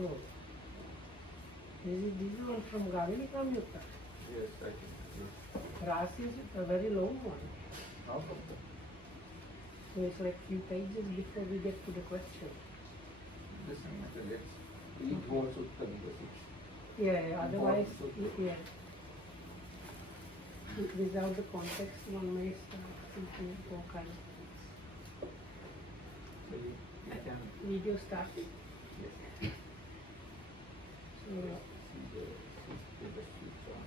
Oh. This is one from Gavini Samyukta. Yes, I think. Yes. Rasi is a very long one. No problem. So it's like few pages before we get to the question. Doesn't matter. Let's read whole sutta because it's Yeah, otherwise, Important. yeah. Without the context, one may start thinking all kinds of things. so you can Video starts. yes. So, See the sheets on.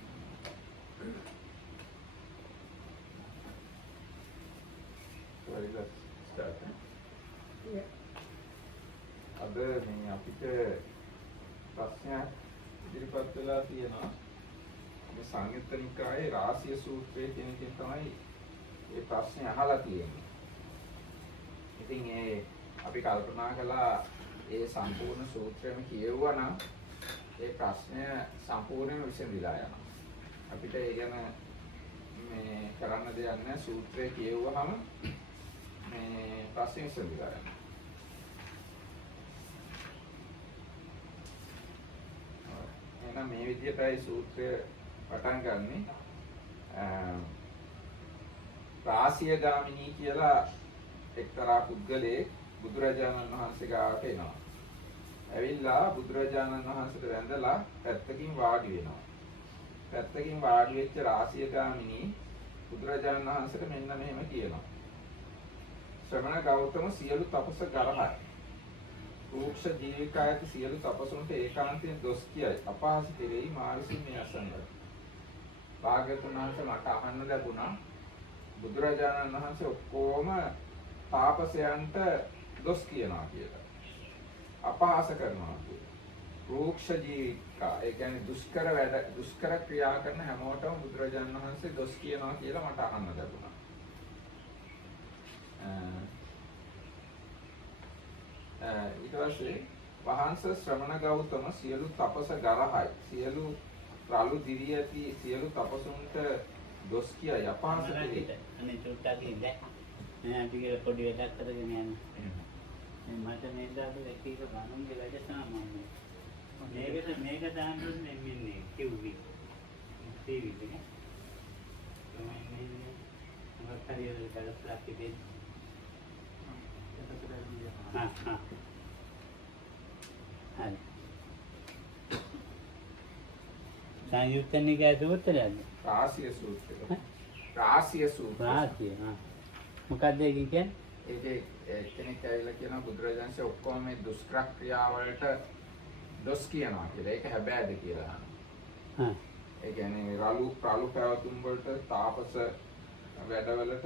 Sorry, let's start. yeah. අද මේ අපිට ප්‍රශ්නයක් ඉදිරිපත් වෙලා තියෙනවා. මේ සංයුත්ත නිකායේ රාසිය සූත්‍රයේ කියන එකෙන් තමයි මේ ප්‍රශ්නේ අහලා තියෙන්නේ. ඉතින් අපි කල්පනා කළා ඒ සම්පූර්ණ සූත්‍රයම කියවුවා නම් ඒ ප්‍රශ්නය සම්පූර්ණයෙන්ම විසඳිලා යනවා. අපිට ඒ ගැන මේ කරන්න දෙයක් නැහැ. සූත්‍රය කියවුවාම මේ ප්‍රශ්නේ විසඳිලා යනවා. එහෙනම් මේ විදිහටයි සූත්‍රය පටන් ගන්නෙ. රාසිය ගාමිනී කියලා එක්තරා පුද්ගලයෙක් බුදුරජාණන් වහන්සේ ගාවට එනවා. ඇවිල්ලා බුදුරජාණන් වහන්සේට වැඳලා පැත්තකින් වාඩි වෙනවා. පැත්තකින් වාඩි වෙච්ච රාසිය ගාමිනී බුදුරජාණන් වහන්සේට මෙන්න මෙහෙම කියනවා. ශ්‍රමණ ගෞතම සියලු තපස ගරහයි. රූක්ෂ ජීවිකායති සියලු තපසුන්ට ඒකාන්තයෙන් දොස් කියයි. අපහාස කෙරෙහි මා විසින් මේ අසංගත. භාග්‍යවතුන් වහන්සේ මට අහන්න ලැබුණා බුදුරජාණන් වහන්සේ ඔක්කොම තාපසයන්ට දොස් කියනවා කියලා. අපහාස කරනවා කියලා. රූක්ෂ ජීවිකා ඒ කියන්නේ දුෂ්කර ක්‍රියා කරන හැමෝටම බුදුරජාණන් වහන්සේ දොස් කියනවා කියලා මට අහන්න ලැබුණා. ඊට පස්සේ වහන්ස ශ්‍රමණ ගෞතම සියලු තපස ගරහයි සියලු රළු දිවි ඇති සියලු තපසුන්ට දොස් කියයි අපහාස කෙරේ. අනේ චුට්ටකින් දැන් මම ටික පොඩි වැඩක් කරගෙන යනවා. මට මේ දාලා එක එක ගණන්ගේ වැඩ සාමාන්‍යයි. මේක දාන්න මෙන්නේ කිව්වි. ටීවී එකේ. මම හරියට ගලස්ලා තිබෙන්නේ. හරි. සංයුත්ත නිකාය සූත්‍රයද? රාසිය සූත්‍රය. රාසිය සූත්‍රය. රාසිය. මොකක්ද ඒක කියන්නේ? ඒකේ කෙනෙක් ඇවිල්ලා කියනවා බුදුරජාණන්සේ ඔක්කොම මේ දුෂ්කර ක්‍රියාවලට දොස් කියනවා කියලා. ඒක හැබෑද කියලා අහනවා. ඒ කියන්නේ රළු පැවතුම් වලට තාපස වැඩවලට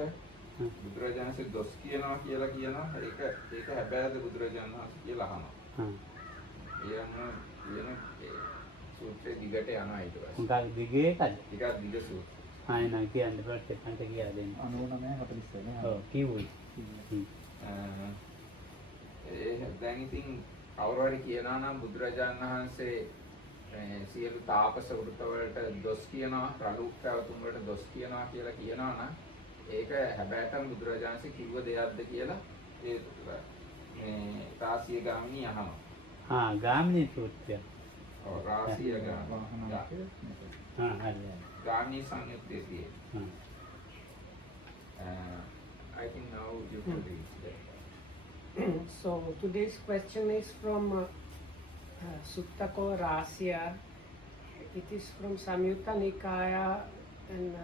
බුදුරජාණන්සේ දොස් කියනවා කියලා කියනවා. ඒක හැබෑද බුදුරජාණන් වහන්සේ කියලා අහනවා. කියන සූත්‍රයේ දිගට යනවා ඊට පස්සේ. මොකක්ද දිගේ එකද? ටිකක් දිග සූත්‍රය. ආයෙ නම් කියන්න ප්‍රශ්නේ මට කියලා දෙන්න. 99 ඔව් කිව්වයි. දැන් ඉතින් කවුරු හරි කියනවා නම් බුදුරජාණන් වහන්සේ සියලු තාපස වෘතවලට දොස් කියනවා, රළු පැවතුම් වලට දොස් කියනවා කියලා කියනවා නම් ඒක හැබැයිටම බුදුරජාණන්සේ කිව්ව දෙයක්ද කියලා ඒ මේ රාසිය ගාමිනී අහනවා. ගාමිනී සූත්‍රය. ඔව් රාසිය ගාමිනී. හරි. ගාමිනී සංයුත්තේ තියෙන්නේ. I think now you can read that. So today's question is from Suttako Rasya. It is from Samyutta Nikaya and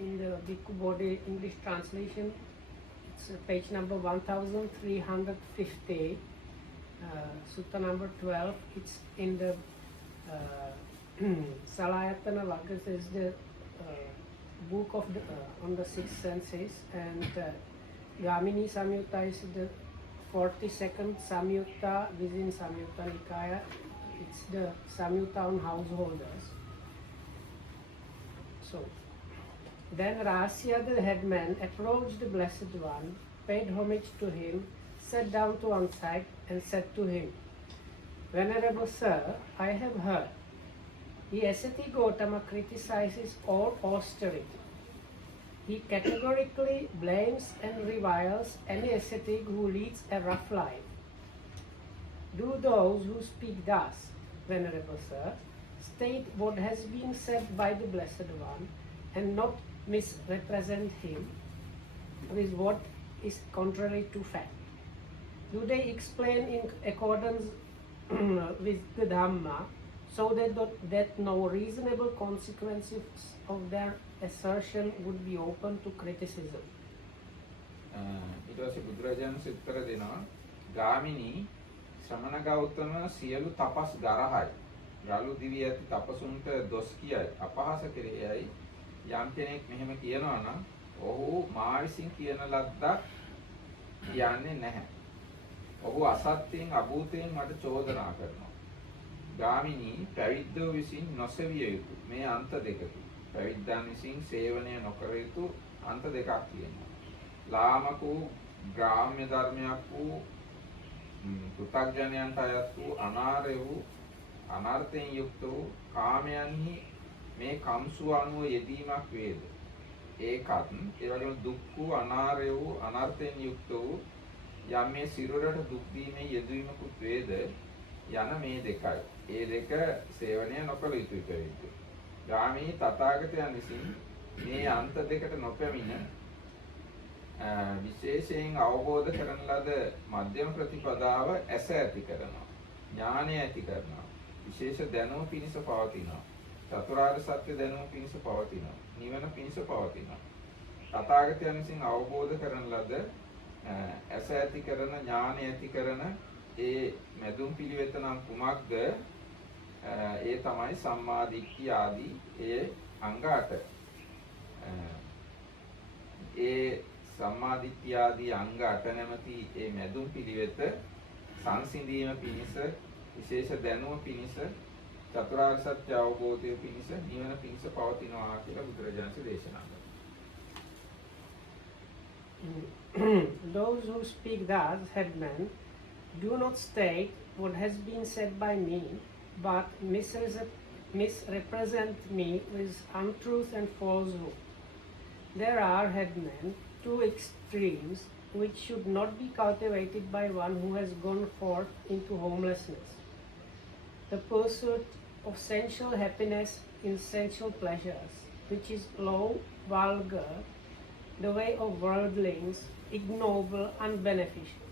in the Bhikkhu Bodhi English translation, it's page number 1350, Sutta number 12. It's in the Salayatana Vagga, says the book of the on the six senses, and Gamini Samyutta is the 42nd Samyutta within Samyutta Nikaya. It's the Samyutta on householders. So then Rasya the headman approached the Blessed One, paid homage to him, sat down to one side and said to him, "Venerable Sir, I have heard. The ascetic Gautama criticizes all austerity. He categorically blames and reviles any ascetic who leads a rough life. Do those who speak thus, Venerable Sir, state what has been said by the Blessed One and not misrepresent him with what is contrary to fact? Do they explain in accordance with the Dhamma so that no reasonable consequences of their assertion would be open to criticism? ඊට පස්සේ බුදුරජාණන් උත්තර දෙනවා ගාමිනී ශ්‍රමණ ගෞතම සියලු තපස් ගරහයි ගලු දිවි ඇති තපසුන්ට දොස් කියයි අපහාස කෙරෙහියි යම් කෙනෙක් මෙහෙම කියනවා නම් ඔහු මා විසින් කියන ලද්දක් කියන්නේ නැහැ. ඔහු අසත්‍යයෙන් අභූතයෙන් මට චෝදනා කරනවා. ගාමිනී පැවිද්දෝ විසින් නොසෙවිය යුතු මේ අන්ත දෙකකි. පැවිද්දන් විසින් සේවනය නොකර යුතු අන්ත දෙකක් තියෙනවා. ලාමක වූ ග්‍රාම්‍ය ධර්මයක් වූ පෘථග්ජනයන්ට අයත් වූ අනාර්ය වූ අනර්ථයෙන් යුක්ත වූ කාමයන්හි මේ කම්සු අනුව යෙදීමක් වේද. ඒකත් ඒ වගේම දුක් වූ අනාර්ය වූ අනර්ථයෙන් යුක්ත වූ යම් මේ සිරුරට දුක් දීමේ යෙදවීමකුත් වේද යන මේ දෙකයි. ඒ දෙක සේවනය නොකළ යුතුයි පැවිද්දෝ. ගාමී තථාගතයන් විසින් මේ අන්ත දෙකට නොපැමිණ විශේෂයෙන් අවබෝධ කරන ලද මධ්‍යම ප්‍රතිපදාව ඇස ඇති කරනවා. ඥානය ඇති කරනවා. විශේෂ දැනුම පිණිස පවතිනවා. චතුරාර්ය සත්‍ය දැනුම පිණිස පවතිනවා. නිවන පිණිස පවතිනවා. තථාගතයන් විසින් අවබෝධ කරන ලද ඇස ඇති කරන ඥානය ඇති කරන ඒ මෙදුම් පිළිවෙත නම් කුමක්ද? ඒ තමයි සම්මා දිට්ඨිය ආදී ඒ අංග 8. ඒ සම්මා දිට්ඨිය ආදී අංග 8 නැමැති ඒ මෙදුම් පිළිවෙත සංසිඳීම පිණිස විශේෂ දැනුම පිණිස චතුරාර්ය සත්‍ය අවබෝධය පිණිස නිවන පිණිස පවතිනවා කියලා බුදුරජාණන් දේශනා කළා. Those who speak thus, headmen, do not state what has been said by me, but misrepresent me with untruth and falsehood. There are, headmen, two extremes which should not be cultivated by one who has gone forth into homelessness. The pursuit of sensual happiness in sensual pleasures, which is low, vulgar, the way of worldlings, ignoble, unbeneficial,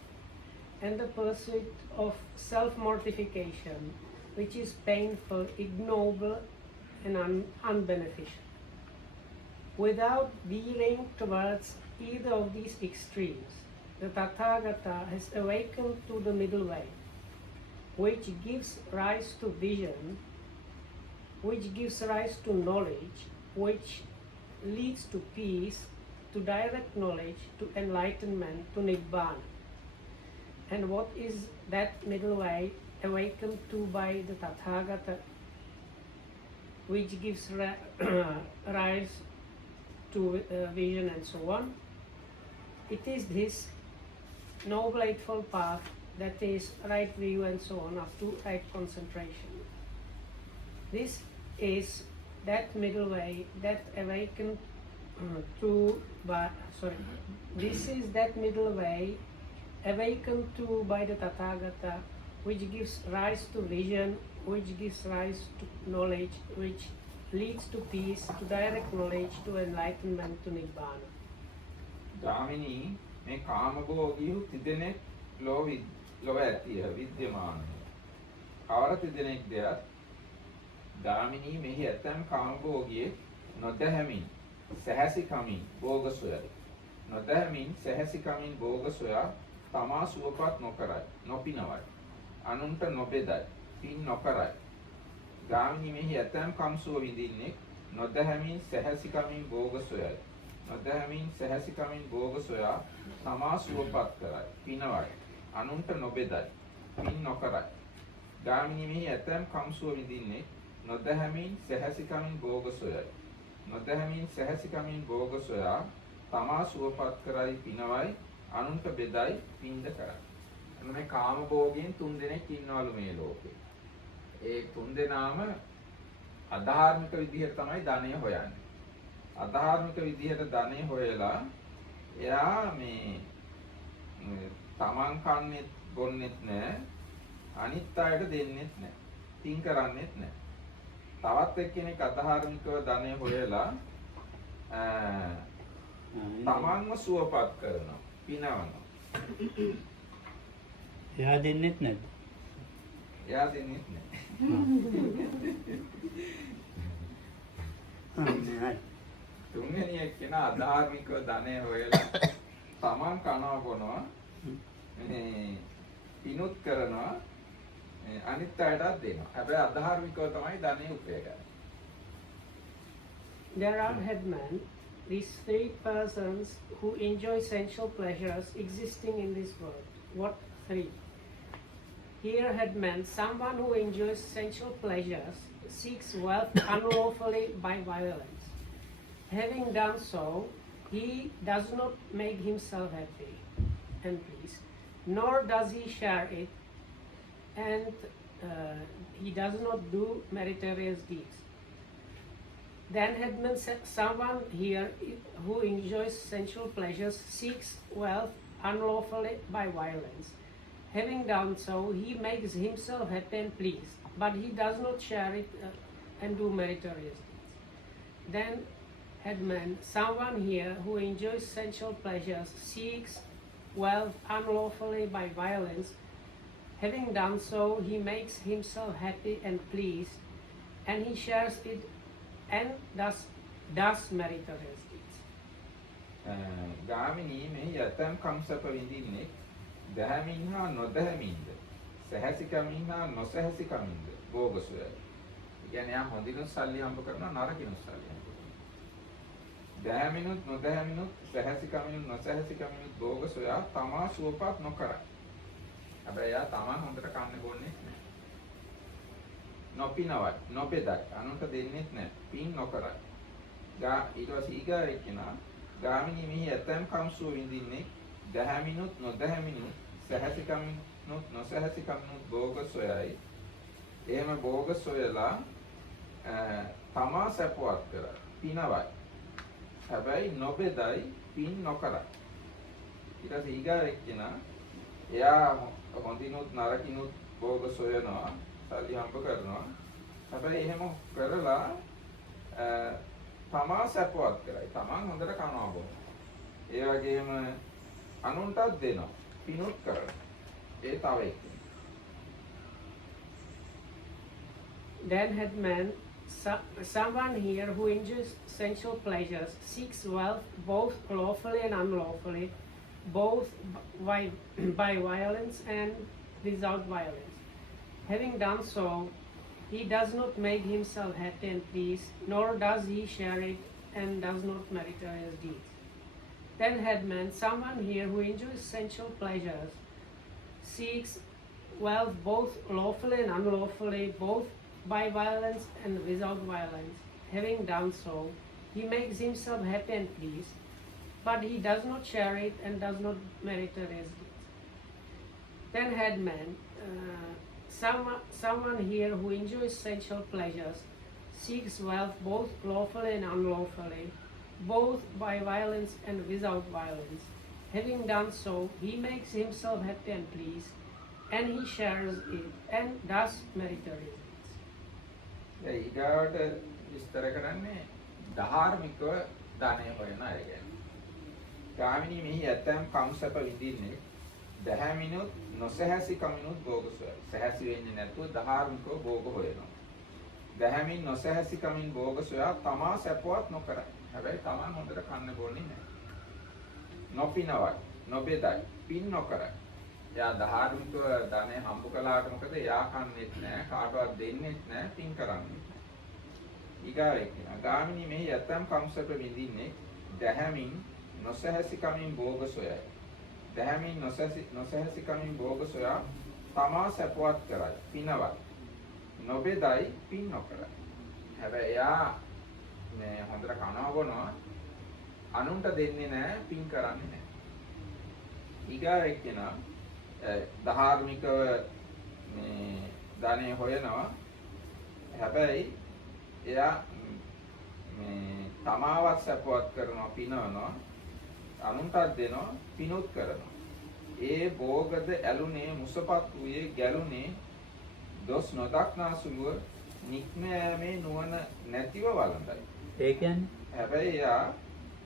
and the pursuit of self-mortification, which is painful, ignoble, and unbeneficial. Without veering towards either of these extremes, the Tathagata has awakened to the middle way, which gives rise to vision, which gives rise to knowledge, which leads to peace, to direct knowledge, to enlightenment, to Nibbana. And what is that middle way awakened to by the Tathagata, which gives rise to vision and so on? It is this noble eightfold path, that is right view and so on, up to right concentration. This is that middle way that awakened this is that middle way awakened to by the Tathagata, which gives rise to vision, which gives rise to knowledge, which leads to peace, to direct knowledge, to enlightenment, to Nibbana. ගාමිනී මේ කාමභෝගීහු තිදෙනෙක් ලොව ඇතිය විද්‍යමානය. කවර තිදෙනෙක් දෙයක් ගාමිනී මෙහි ඇතැම් කාමභෝගියෙක් නොදැහැමින් සැහැසි කමින් භෝග සොයයි. නොදැහැමින් සැහැසි කමින් භෝග සොයා තමා සුවපත් නොකරයි, නොපිනවයි. අනුන්ට නොබෙදයි, පින් නොකරයි. ගාමිනී මෙහි ඇතැම් කම්සුව විඳින්නෙක් නොදැහැමින් සැහැසි කමින් භෝග සොයයි. නොදැහැමින් සැහැසි කමින් භෝග සොයා තමා සුවපත් කරයි, පිනවයි. අනුන්ට නොබෙදයි, පින් නොකරයි. ගාමිනී මෙහි ඇතැම් කම්සුව විඳින්නෙක් නොදැහැමින් සැහැසි කමින් භෝග සොයයි. නොදැහැමින් සැහැසි කමින් භෝග සොයා තමා සුවපත් කරයි, පිනවයි. අනුන්ට බෙදයි, පින්ද කරයි. එන්න මේ කාම භෝගයෙන් තුන් දෙනෙක් ඉන්නවලු මේ ලෝකේ. ඒ තුන් දෙනාම අධාර්මික විදිහට තමයි ධනය හොයන්නේ. අධාර්මික විදිහට ධනය හොයලා එයා මේ තමන් කන්නේත් බොන්නේත් නැහැ. අනිත් අයට දෙන්නෙත් නැහැ. පින් කරන්නෙත් නැහැ. තවත් එක්කෙනෙක් අධාර්මිකව ධනෙ හොයලා තමන්ව සුවපත් කරනවා, පිනවනවා. එයා දෙන්නෙත් නැද්ද? එයා දෙන්නෙත් නැහැ. තුන්වෙනි එක්කෙනා අධාර්මිකව ධනෙ හොයලා තමන් කනවා බොනවා, මේ පිනුත් කරනවා, අනිත් අයටත් දෙනවා. හැබැයි අධාර්මිකව තමයි ධනෙ උපයගන්නේ. There are headmen, these three persons who enjoy sensual pleasures existing in this world. What three? Here, headmen, someone who enjoys sensual pleasures seeks wealth unlawfully by violence. Having done so, he does not make himself happy and peace, nor does he share it, and he does not do meritorious deeds. Then headman said, someone here who enjoys sensual pleasures seeks wealth unlawfully by violence. Having done so, he makes himself happy and pleased, but he does not share it and do meritorious deeds. Then headman, someone here who enjoys sensual pleasures seeks wealth unlawfully by violence. Having done so, he makes himself happy and pleased, and he shares it and does meritorious deeds. ගාමිනී මෙහි යතම් කම්සප විඳින්නේ දැහැමින් හා නොදැහැමින්ද, සැහැසිකමින් හා නොසැහැසිකමින්ද භෝගසුවයි. කියන්නේ යා හොඳිනුත් සල්ලි හම්බ කරනවා, නරකිනුත් සල්ලි හම්බ කරනවා. දැහැමිනුත් නොදැහැමිනුත් සැහැසිකමිනුත් නොසැහැසිකමිනුත් භෝගසුවයා තමා සුවපත් නොකරයි. හැබැයි යා තමන් හොඳට කන්නේ බොන්නේ නැහැ. නොපිනවයි, නොබෙදයි, අනුන්ට දෙන්නෙත් නැහැ, පින් නොකරයි. ඊට පස්සේ ඊගාවෙක් කෙනා ගාමිනී මෙහි ඇතම් කම්සුව විඳින්නේ දැහැමිනුත් නොදැහැමිනුත් සැහැසිකමිනුත් නොසැහැසිකමිනුත් භෝග සොයයි. එහෙම භෝග සොයලා තමා සැපවත් කරයි, පිනවයි. හැබැයි නොබෙදයි, පින් නොකරයි. ඊට පස්සේ ඊගාවෙක් කෙනා එයා හොඳිනුත් නරකිනුත් භෝග සොයනවා, සල්ලි හම්බ කරනවා. හැබැයි එහෙම කරලා තමා සැපවත් කරයි. තමන් හොඳට කනවා බොනවා. ඒ වගේම අනුන්ටත් දෙනවා. පිනුත් කරනවා. ඒ තව එක්කෙනෙක්. Then headman, someone here who enjoys sensual pleasures seeks wealth both lawfully and unlawfully, both by violence and without violence. Having done so, he does not make himself happy and pleased, nor does he share it and does not meritorious deeds. Then headman, someone here who enjoys sensual pleasures seeks wealth both lawfully and unlawfully, both by violence and without violence. Having done so, he makes himself happy and pleased, but he does not share it and does not meritorious deeds. Then headman, someone here who enjoys sensual pleasures seeks wealth both lawfully and unlawfully, both by violence and without violence. Having done so, he makes himself happy and pleased, and he shares it and does meritorious deeds. ඊගාවට විස්තර කරන්නේ ධාර්මිකව ධනෙ හොයන අය ගැන. ගාමිනී මෙහි ඇතම් කම්සප විඳින්නේ දැහැමිනුත් නොසැහැසිකමිනුත් භෝග සොයයි. සැහැසි වෙන්නේ නැතුව ධාර්මිකව භෝග හොයනවා. දැහැමින් නොසැහැසිකමින් භෝග සොයා තමා සැපවත් නොකරයි. හැබැයි තමන් හොඳට කන්න බොන්නේ නැහැ. නොපිනවයි, නොබෙදයි, පින් නොකරයි. එයා ධාර්මිකව ධනෙ හම්බ කළාට මොකද එයා කන්නේත් නැහැ, කාටවත් දෙන්නෙත් නැහැ, පින් කරන්නේත් නැහැ. ඊගාවෙක් කෙනා ගාමිනී මෙහි ඇතම් කම්සප විඳින්නේ දැහැමින් නොසැහැසිකමින් භෝග සොයයි. දැහැමින් නොසැහැසිකමින් භෝග සොයා තමා සැපවත් කරයි, පිනවයි. නොබෙදයි, පින් නොකරයි. හැබැයි එයා මේ හොඳට කනවා බොනවා, අනුන්ට දෙන්නේ නැහැ, පින් කරන්නේ නැහැ. ඊගාවෙක් කෙනා ධාර්මිකව මේ ධනෙ හොයනවා. හැබැයි එයා මේ තමාවත් සැපවත් කරනවා, පිනවනවා, අනුන්ටත් දෙනවා, පිනුත් කරනවා. ඒ භෝගද ඇලුනේ මුසපත් වූයේ ගැලුනේ දොස් නොදක්නා සුළුව නික්ම යෑමේ නුවණ නැතිව වළඳයි. ඒ කියන්නේ හැබැයි එයා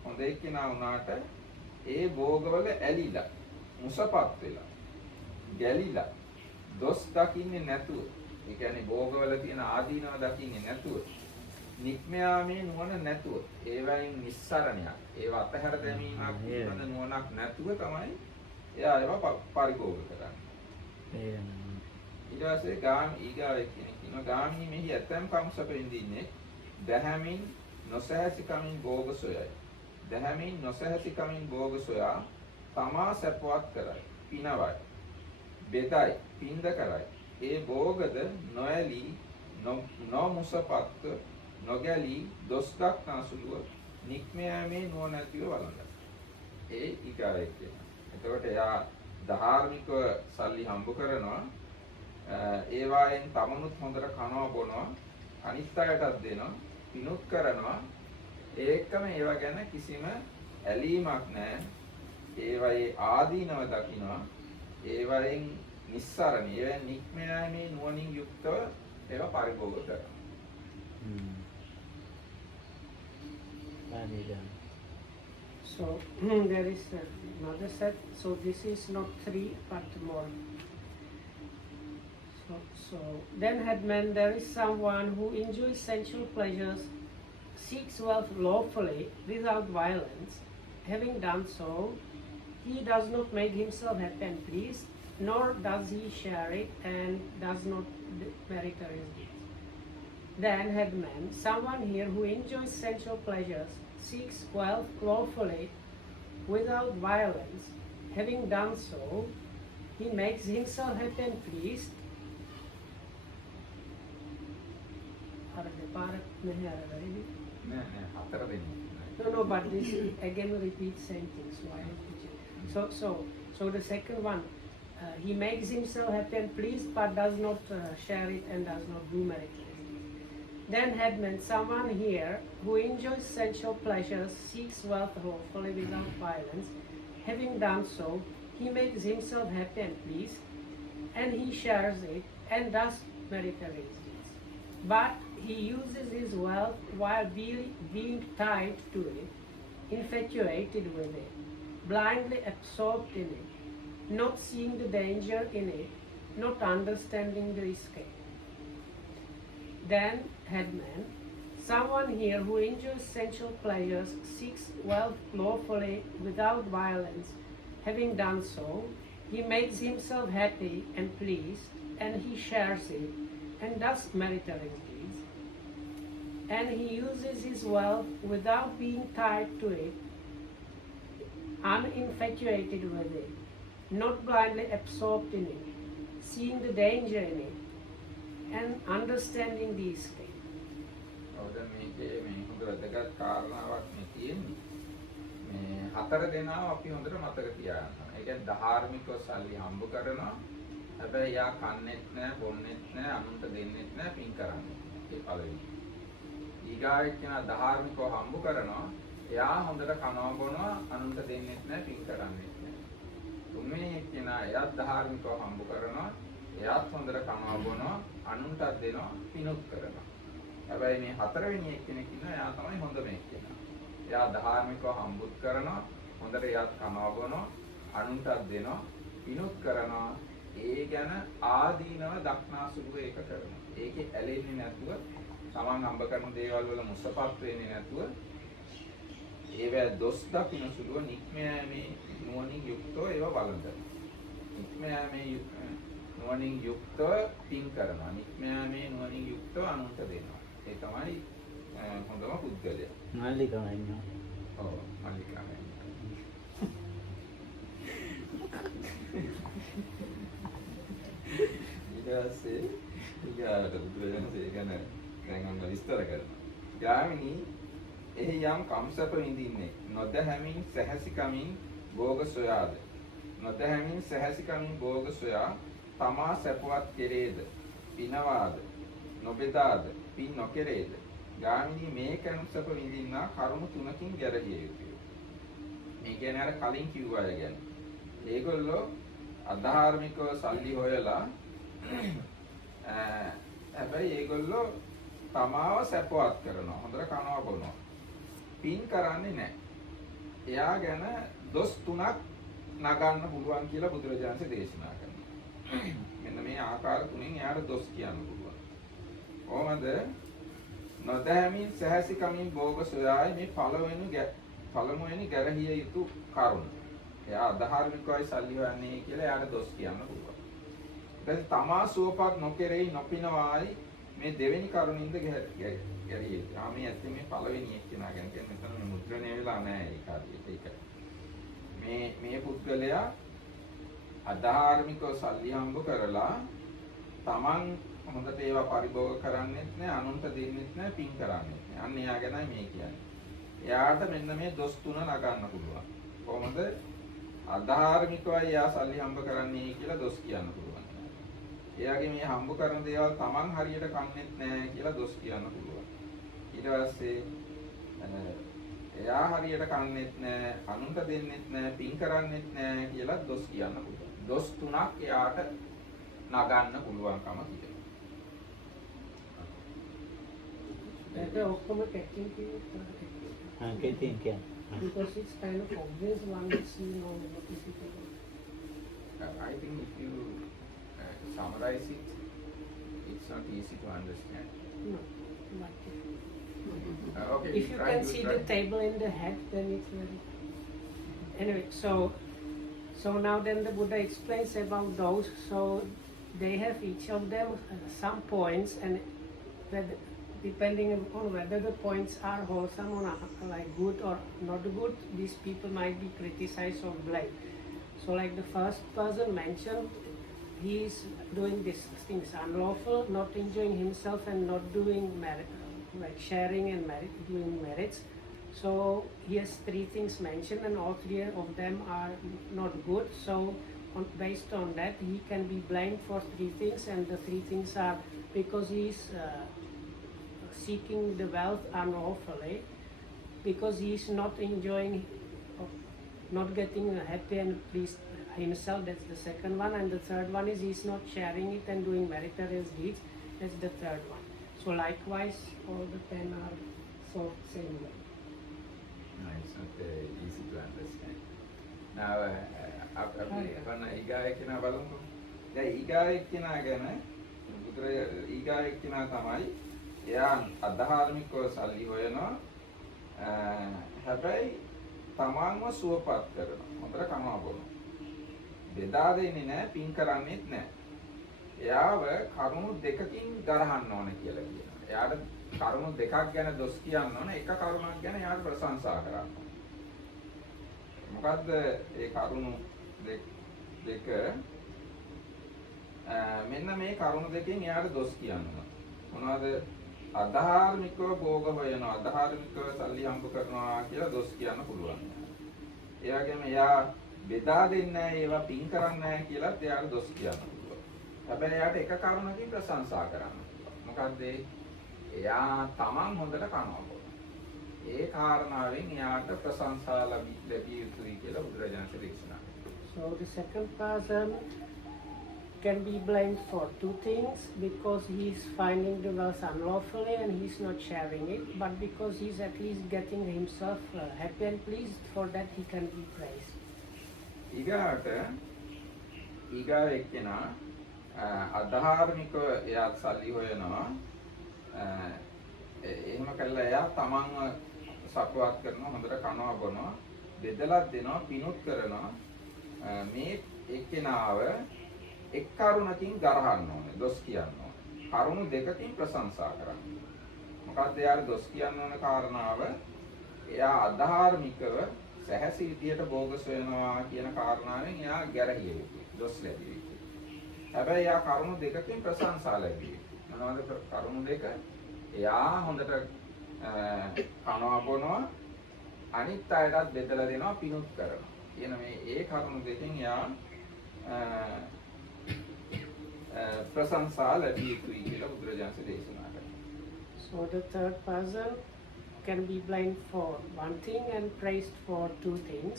හොඳ එක්කෙනා වුණාට ඒ භෝගවල ඇලිලා මුසපත් වෙලා ගැලිලා දොස් දකින්නේ නැතුව, ඒ කියන්නේ භෝගවල තියෙන ආදීනව දකින්නේ නැතුව, නික්ම යාමේ නුවණ නැතුව, ඒවයින් නිස්සරණයක්, ඒව අතහැර දැමීමක් පිළිබඳ නුවණක් නැතුව තමයි එයා ඒවා පරිභෝග කරන්නේ. ඊට පස්සේ ඊගාවෙක් කෙනෙක් ඉන්නවා. ගාමිනී මෙහි ඇතම් කම්සප ඉඳින්නේ දැහැමින් නොසැහැසි කමින් භෝග සොයයි. දැහැමින් නොසැහැසි කමින් භෝග සොයා තමා සැපවත් කරයි, පිනවයි, බෙදයි, පින්ද කරයි. ඒ භෝගද නොඇලී නොමුසපත් නොගැලී දොස් දක්නා සුළුව නික්ම යාමේ නුවණැතිව වළඳයි. ඒ ඊගාවෙක් කෙනා. එතකොට එයා ධාර්මිකව සල්ලි හම්බ කරනවා, ඒ වයින් තමනුත් හොඳට කනවා බොනවා, අනිත් අයටත් දෙනවා, පිනුත් කරනවා. ඒකම ඒව ගැන කිසිම ඇලීමක් නැහැ. ඒවයේ ආදීනව දකිනවා, ඒවයෙන් නිස්සරණ, ඒවෙන් නික්ම යාමේ නුවණින් යුක්තව ඒවා පරිභෝග කරනවා. So there is another set. So this is not 3 but more. So then headman, there is someone who enjoys sensual pleasures, seeks wealth lawfully without violence. Having done so, he does not make himself happy and pleased, nor does he share it and does not merit his deeds. Then headman, someone here who enjoys sensual pleasures, seeks wealth lawfully without violence. Having done so, he makes himself happy and pleased. No, but this again repeats same thing. So I have to check. So the second one, he makes himself happy and pleased, but does not share it and does not do merit. Then headman, someone here who enjoys sensual pleasures, seeks wealth lawfully without violence. Having done so, he makes himself happy and pleased, and he shares it and does meritorious deeds. But he uses his wealth while being tied to it, infatuated with it, blindly absorbed in it, not seeing the danger in it, not understanding the escape. Then headman, someone here who enjoys sensual pleasures, seeks wealth lawfully without violence. Having done so, he makes himself happy and pleased, and he shares it and does meritorious deeds. And he uses his wealth without being tied to it, uninfatuated with it, not blindly absorbed in it, seeing the danger in it, and understanding the escape. දැන් මේකේ මේ හොඳ වැදගත් කාරණාවක් මේ තියෙන්නේ. මේ හතර දෙනාව අපි හොඳට මතක තියාගන්න. ඒ කියන්නේ ධාර්මිකව සල්ලි හම්බ කරනවා. හැබැයි යා කන්නේත් නැහැ, බොන්නේත් නැහැ, අනුන්ට දෙන්නෙත් නැහැ, පින් කරන්නේ. ඒ පළවෙනි. ඊගාවෙක් කෙනා ධාර්මිකව හම්බ කරනවා. එයා හොඳට කනවා බොනවා, අනුන්ට දෙන්නෙත් නැහැ, පින් කරන්නේත් නැහැ. තුන්වෙනි කෙනා එයාත් ධාර්මිකව හම්බ කරනවා. එයාත් හොඳට කනවා බොනවා, අනුන්ටත් දෙනවා, පිනුත් කරනවා. හැබැයි මේ හතරවෙනි එක්කෙනෙක් ඉන්නවා, එයා තමයි හොඳම එක්කෙනා. එයා ධාර්මිකව හම්බුත් කරනවා, හොඳට එයාත් කනවා බොනවා, අනුන්ටත් දෙනවා, පිනුත් කරනවා. ඒ ගැන ආදීනව දක්නා සුළුව ඒක කරනවා. ඒකේ ඇලෙන්නේ නැතුව, තමන් හම්බ කරන දේවල් වල මුසපත් වෙන්නේ නැතුව, ඒවැ දොස් දකින්න සුළුව නික්ම යෑමේ නුවණින් යුක්තව ඒවා වළඳනවා. නික්ම යෑමේ නුවණින් යුක්තව පින් කරනවා. නික්ම යෑමේ නුවණින් යුක්තව අනුන්ට දෙනවා. ඒ තමයි හොඳම පුද්ගලයා. මල්ලිකම ඉන්නවා. ඔව් මල්ලිකම ඉන්නවා. ඊට පස්සේ ඊගාට බුදුරජාණන්සේ ගැන දැන් අන්න විස්තර කරනවා. ගාමිනී එහි යම් කම්සප විඳින්නේ නොදැහැමින් සැහැසිකමින් භෝග සොයාද. නොදැහැමින් සැහැසිකමින් භෝග සොයා තමා සැපවත් කෙරේද, පිනවාද, නොබෙදාද, පින් නොකෙරේද. ගාමිනී මේ කම්සප විඳින්නා කරුණු තුනකින් ගැරහිය යුතුය. මේ කියන්නේ අර කලින් කිව්වා ගැන. ඒගොල්ලෝ අධාර්මිකව සල්ලි හොයලා හැබැයි ඒගොල්ලෝ තමාව සැපවත් කරනවා. හොඳට කනවා බොනවා. පින් කරන්නේ නැහැ. එයා ගැන දොස් තුනක් නගන්න පුළුවන් කියලා බුදුරජාණන්සේ දේශනා කරනවා. මෙන්න මේ ආකාර තුنين එයාට දොස් කියන්න පුළුවන්. කොහොමද? නොදැමීම් සහසිකමින් භෝග සොයායි මේ පළමුවෙනි ගැරහිය යුතු කරුණ. එයා අධාර්මිකවයි සල්ලි හොයන්නේ කියලා එයාට දොස් කියන්න පුළුවන්. ඊට තමා සුවපත් නොකෙරෙයි නොපිනවායි මේ දෙවෙනි කරුණින්ද ගැරියේ. මේ ඇත්තේ මේ පළවෙනි එක්කෙනා ගැන කියන්නේ මෙතන මේ මුද්‍රණය වෙලා නැහැ ඒ කාර්යයට. ඒක මේ පුද්ගලයා අධාර්මිකව සල්ලි හම්බ කරලා තමන් හොඳට ඒවා පරිභෝග කරන්නේත් නැහැ, අනුන්ට දෙන්නෙත් නැහැ, පින් කරන්නේත් නැහැ. අන්න එයා ගැනයි මේ කියන්නේ. එයාට මෙන්න මේ දොස් තුන නගන්න පුළුවන්. කොහොමද? අධාර්මිකවයි එයා සල්ලි හම්බ කරන්නේ කියලා දොස් කියන්න පුළුවන්. එයාගේ මේ හම්බ කරන දේවල් තමන් හරියට කන්නේත් නැහැ කියලා දොස් කියන්න පුළුවන්. ඊට පස්සේ එයා හරියට කන්නේත් නැහැ, අනුන්ට දෙන්නෙත් නැහැ, පින් කරන්නේත් නැහැ කියලා දොස් කියන්න පුළුවන්. දොස් තුනක් එයාට නගන්න පුළුවන්කම තියෙනවා. ඒක ඔක්කොම ටෙක්නික් කෙටියෙන් කියන්නේ. because it's kind of obvious once you know what is it about. I think if you summarize it, it's not easy to understand. No, like it. Okay, If you can see the table in the head, then it's very. Anyway, so now then the Buddha explains about those. So they have each of them some points, and that depending on whether the points are wholesome or not, like good or not good, these people might be criticized or blamed. So like the first person mentioned, he is doing these things unlawful, not enjoying himself and not doing merit, like sharing and doing merits. So he has three things mentioned, and all three of them are not good. So based on that, he can be blamed for three things, and the three things are because he is seeking the wealth unlawfully, because he is not enjoying, not getting happy and pleased himself. That's the second one. And the third one is he is not sharing it and doing meritorious deeds. That's the third one. So likewise, all the 10 are so same way. No, it's not easy to understand. Now, අපන්න ඊගායකනා බලමු. දැන් ඊගායකනා ගැන ඊගායකනා තමයි එයා අධාර්මිකව සල්ලි හොයනවා. හැබැයි තමන්ව සුවපත් කරනවා. හොඳට කනවා බොනවා. බෙදා දෙන්නේ නැහැ, පින් කරන්නේත් නැහැ. එයාව කරුණු දෙකකින් ගරහන්න ඕන කියලා කියනවා. එයාට කරුණු දෙකක් ගැන දොස් කියන්න ඕන, එක කරුණක් ගැන එයාට ප්‍රශංසා කරන්න ඕන. මොකද්ද ඒ කරුණු දෙක? මෙන්න මේ කරුණු දෙකෙන් එයාට දොස් කියන්න ඕන. මොනවද? අධාර්මිකව භෝග හොයනවා, අධාර්මිකව සල්ලි හම්බ කරනවා කියලා දොස් කියන්න පුළුවන්. ඒ වගේම එයා බෙදා දෙන්නේ නැහැ, ඒවා පින් කරන්නේ නැහැ කියලාත් එයාට දොස් කියන්න පුළුවන්. හැබැයි එයාට එක කරුණකින් ප්‍රශංසා කරන්න පුළුවන්. මොකද්ද? එයා තමන් හොඳට කනවා. ඒ කාරණාවෙන් එයාට ප්‍රශංසා ලැබිය යුතුයි කියලා බුදුරජාණන් දේශනා කළා. So the second person can be blamed for two things, because he is finding the wealth unlawfully and he is not sharing it, but because he is at least getting himself happy and pleased, for that he can be praised. ඊගාව එක්කෙනා අධාර්මිකව එයා සල්ලි හොයනවා. එහෙම කළා එයා තමන්ව සපවත් කරනවා, හොඳට කනවා බොනවා, බෙදලා දෙනවා, පිනුත් කරනවා. මේ එක්කෙනාව එක් කරුණකින් ගරහන්න ඕනේ, දොස් කියන්න ඕනේ. කරුණු දෙකකින් ප්‍රශංසා කරන්න. මොකක්ද එයාට දොස් කියන්න ඕන කාරණාව? එයා අධාර්මිකව සැහැසි විදියට භෝග සොයනවා කියන කාරණාවෙන් එයා ගැරහිය යුතුයි, දොස් ලැබිය යුතුයි. හැබැයි එයා කරුණු දෙකකින් ප්‍රශංසා ලැබිය යුතුයි. මොනවද කරුණු දෙක? එයා හොඳට කනවා බොනවා, අනිත් අයටත් බෙදලා දෙනවා, පිනුත් කරනවා. කියන මේ ඒ කරුණු දෙකෙන් එයා ප්‍රශංසා ලැබිය යුතුයි කියලා බුදුරජාණන් දේශනා කරනවා. So the third person can be blamed for one thing and praised for two things.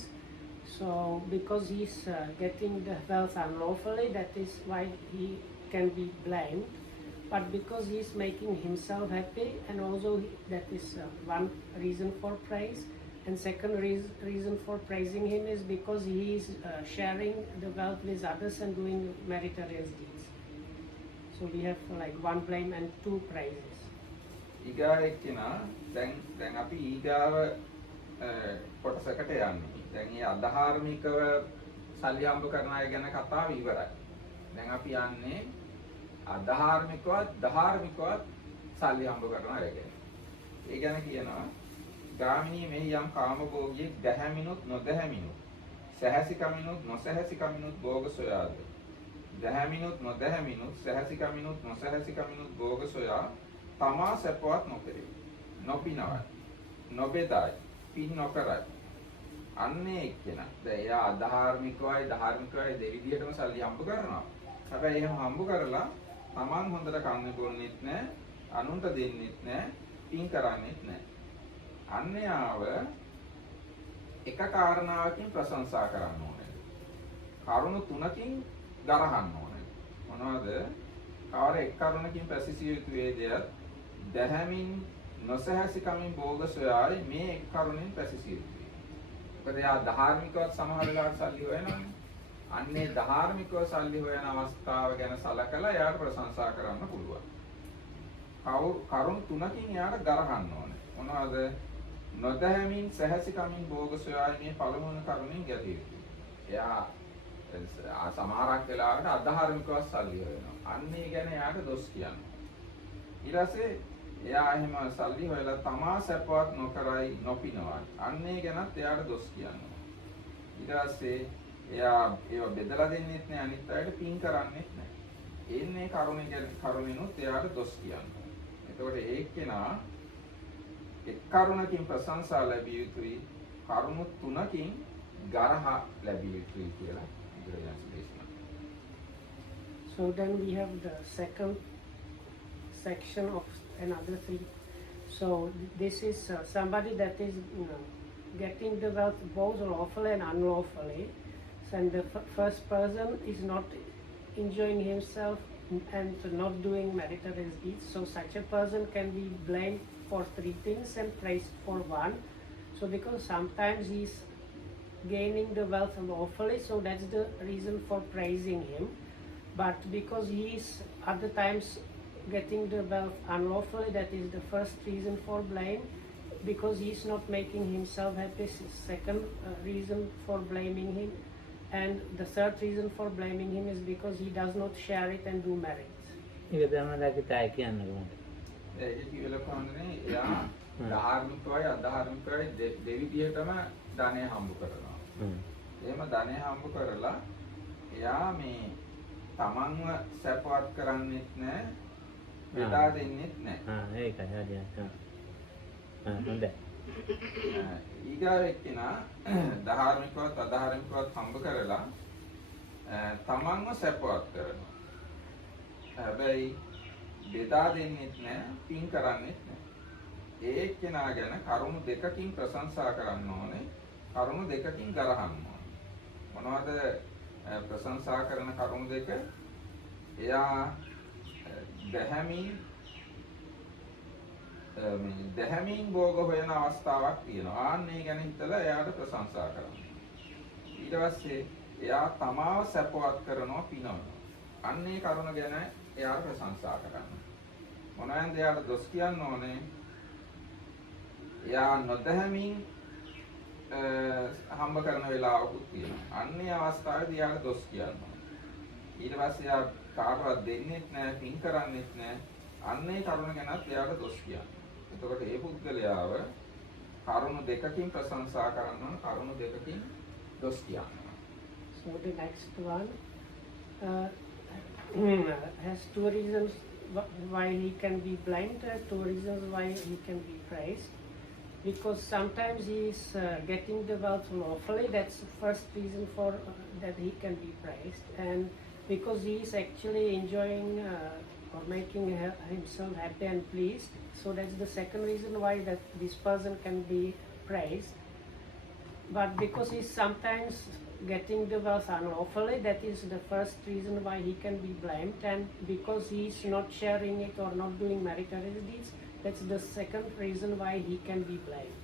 So because he's getting the wealth unlawfully, that is why he can be blamed. But because he's making himself happy, and also that is one reason for praise. And second reason for praising him is because he is sharing the wealth with others and doing meritorious deeds. So we have like one blame and two praises. ඊගාව එක්කෙනා දැන් අපි ඊගාව කොටසකට යන්නේ. දැන් මේ අධාර්මිකව සල්ලි හම්බ කරන අය ගැන කතාව ඉවරයි. දැන් අපි යන්නේ අධාර්මිකවත් ධාර්මිකවත් සල්ලි හම්බ කරන අය ගැන. ඒ ගැන කියනවා ගාමිණී මෙහි යම් කාමභෝගියෙක් දැහැමිනුත් නොදැහැමිනුත් සැහැසිකමිනුත් නොසැහැසිකමිනුත් භෝග සොයාද දැහැමිනුත් නොදැහැමිනුත් සැහැසිකමිනුත් නොසැහැසිකමිනුත් භෝග සොයා තමා සැපවත් නොකරේ නොපිනවයි නොබෙදයි පින් නොකරයි අන්නේ එක්කෙනා දැන් එයා අධාර්මිකවයි ධාර්මිකවයි දෙවිදියටම සල්ලි හම්බ කරනවා හැබැයි එහෙම හම්බ කරලා තමන් හොඳට කන්නේ බොන්නෙත් නැහැ අනුන්ට දෙන්නෙත් නැහැ පින් කරන්නෙත් නැහැ අන්‍යයව එක කාරණාවකින් ප්‍රශංසා කරන්න ඕනේ. කරුණු තුනකින් ගරහන්න ඕනේ. මොනවද? කවර එක් කරුණකින් පැසිසිය යුතු වේදයක් දැහැමින් නොසැහැසිකමින් භෝග සොයායි මේ එක් කරුණෙන් පැසිසිය යුතුයි. මොකද යා ධාර්මිකවත් සමහර වෙලාවට සල්ලි හොයනවා. අන්නේ ධාර්මිකව සල්ලි හොයන අවස්ථාව ගැන සලකලා යාට ප්‍රශංසා කරන්න පුළුවන්. කරුණු තුනකින් යාට ගරහන්න ඕනේ. මොනවද? නොදැහැමින් සැහැසිකමින් භෝග සොයායි මේ පළමුවන කරුණෙන් ගැතිය යුතුයි. එයා සමහරක් වෙලාවට අධාර්මිකව සල්ලි හොයනවා. අන්නේ ගැන එයාට දොස් කියනවා. ඊට පස්සේ එයා එහෙම සල්ලි හොයලා තමා සැපවත් නොකරයි නොපිනවයි. අන්නේ ගැනත් එයාට දොස් කියනවා. ඊට පස්සේ එයා ඒව බෙදලා දෙන්නෙත් නෑ අනිත් අයට පින් කරන්නෙත් නෑ. එන්නේ කරුණිනුත් එයාට දොස් කියනවා. එතකොට ඒකේනා එක් කරුණකින් ප්‍රශංසා ලැබිය යුතුයි කරුණු තුනකින් ගරහ ලැබිය යුතුයි කියලා බුදුරජාණන් දේශනා. So then we have the second section of another three. So this is somebody that is getting the wealth both lawfully and unlawfully. And the first person is not enjoying himself and not doing meritorious deeds. So such a person can be blamed for three things and praised for one. So because sometimes he's gaining the wealth lawfully, so that's the reason for praising him. But because he is other times getting the wealth unlawfully, that is the first reason for blame. Because he is not making himself happy, second reason for blaming him. And the third reason for blaming him is because he does not share it and do merits. ඒක තමයි ලකිතයි කියන්නේ කොහොමද? ඒක කියලා කොහොමදනේ එයා ධාර්මිකවයි අධාර්මිකවයි දෙවිදියටම ධනෙ හම්බ කරනවා. එහෙම ධනෙ හම්බ කරලා එයා මේ තමන්ව සැපවත් කරන්නෙත් නැහැ, බෙදා දෙන්නෙත් නැහැ. ඒකයි හරියට. හොඳයි. ඊගාව එක්කෙනා ධාර්මිකවත් අධාර්මිකවත් හම්බ කරලා තමන්ව සැපවත් කරනවා. හැබැයි බෙදා දෙන්නෙත් නැහැ, පින් කරන්නෙත් නැහැ. ඒ එක්කෙනා ගැන කරුණු දෙකකින් ප්‍රශංසා කරන්න ඕනේ. කරුණු දෙකකින් ගරහන්න ඕනේ. මොනවද ප්‍රශංසා කරන කරුණු දෙක? එයා දැහැමින් භෝග හොයන අවස්ථාවක් තියෙනවා. ආන්නේ ගැන හිතලා එයාට ප්‍රශංසා කරනවා. ඊට පස්සේ එයා තමාව සැපවත් කරනවා, පිනවනවා. අන්නේ කරුණ ගැන එයාට ප්‍රශංසා කරනවා. මොනවාන්ද එයාට දොස් කියන්න ඕනේ? එයා නොදැහැමින් හම්බ කරන වෙලාවකුත් තියෙනවා. අන්නේ අවස්ථාවේදී එයාට දොස් කියන්න ඕනේ. ඊට පස්සේ එයා කාටවත් දෙන්නෙත් නැහැ, පින් කරන්නෙත් නැහැ. අන්නේ කරුණ ගැනත් එයාට දොස් කියන්න. එතකොට මේ පුද්ගලයාව කරුණු දෙකකින් ප්‍රශංසා කරනවා, කරුණු දෙකකින් දොස් කියනවා. So the next one has two reasons why he can be blamed, two reasons why he can be praised. Because sometimes he is getting the wealth lawfully, that's the first reason for that he can be praised. And because he is actually enjoying or making himself happy and pleased, so that's the second reason why that this person can be praised. but because he's sometimes getting the wealth unlawfully, that is the first reason why he can be blamed. And because he's not sharing it or not doing meritorious deeds, that's the second reason why he can be blamed.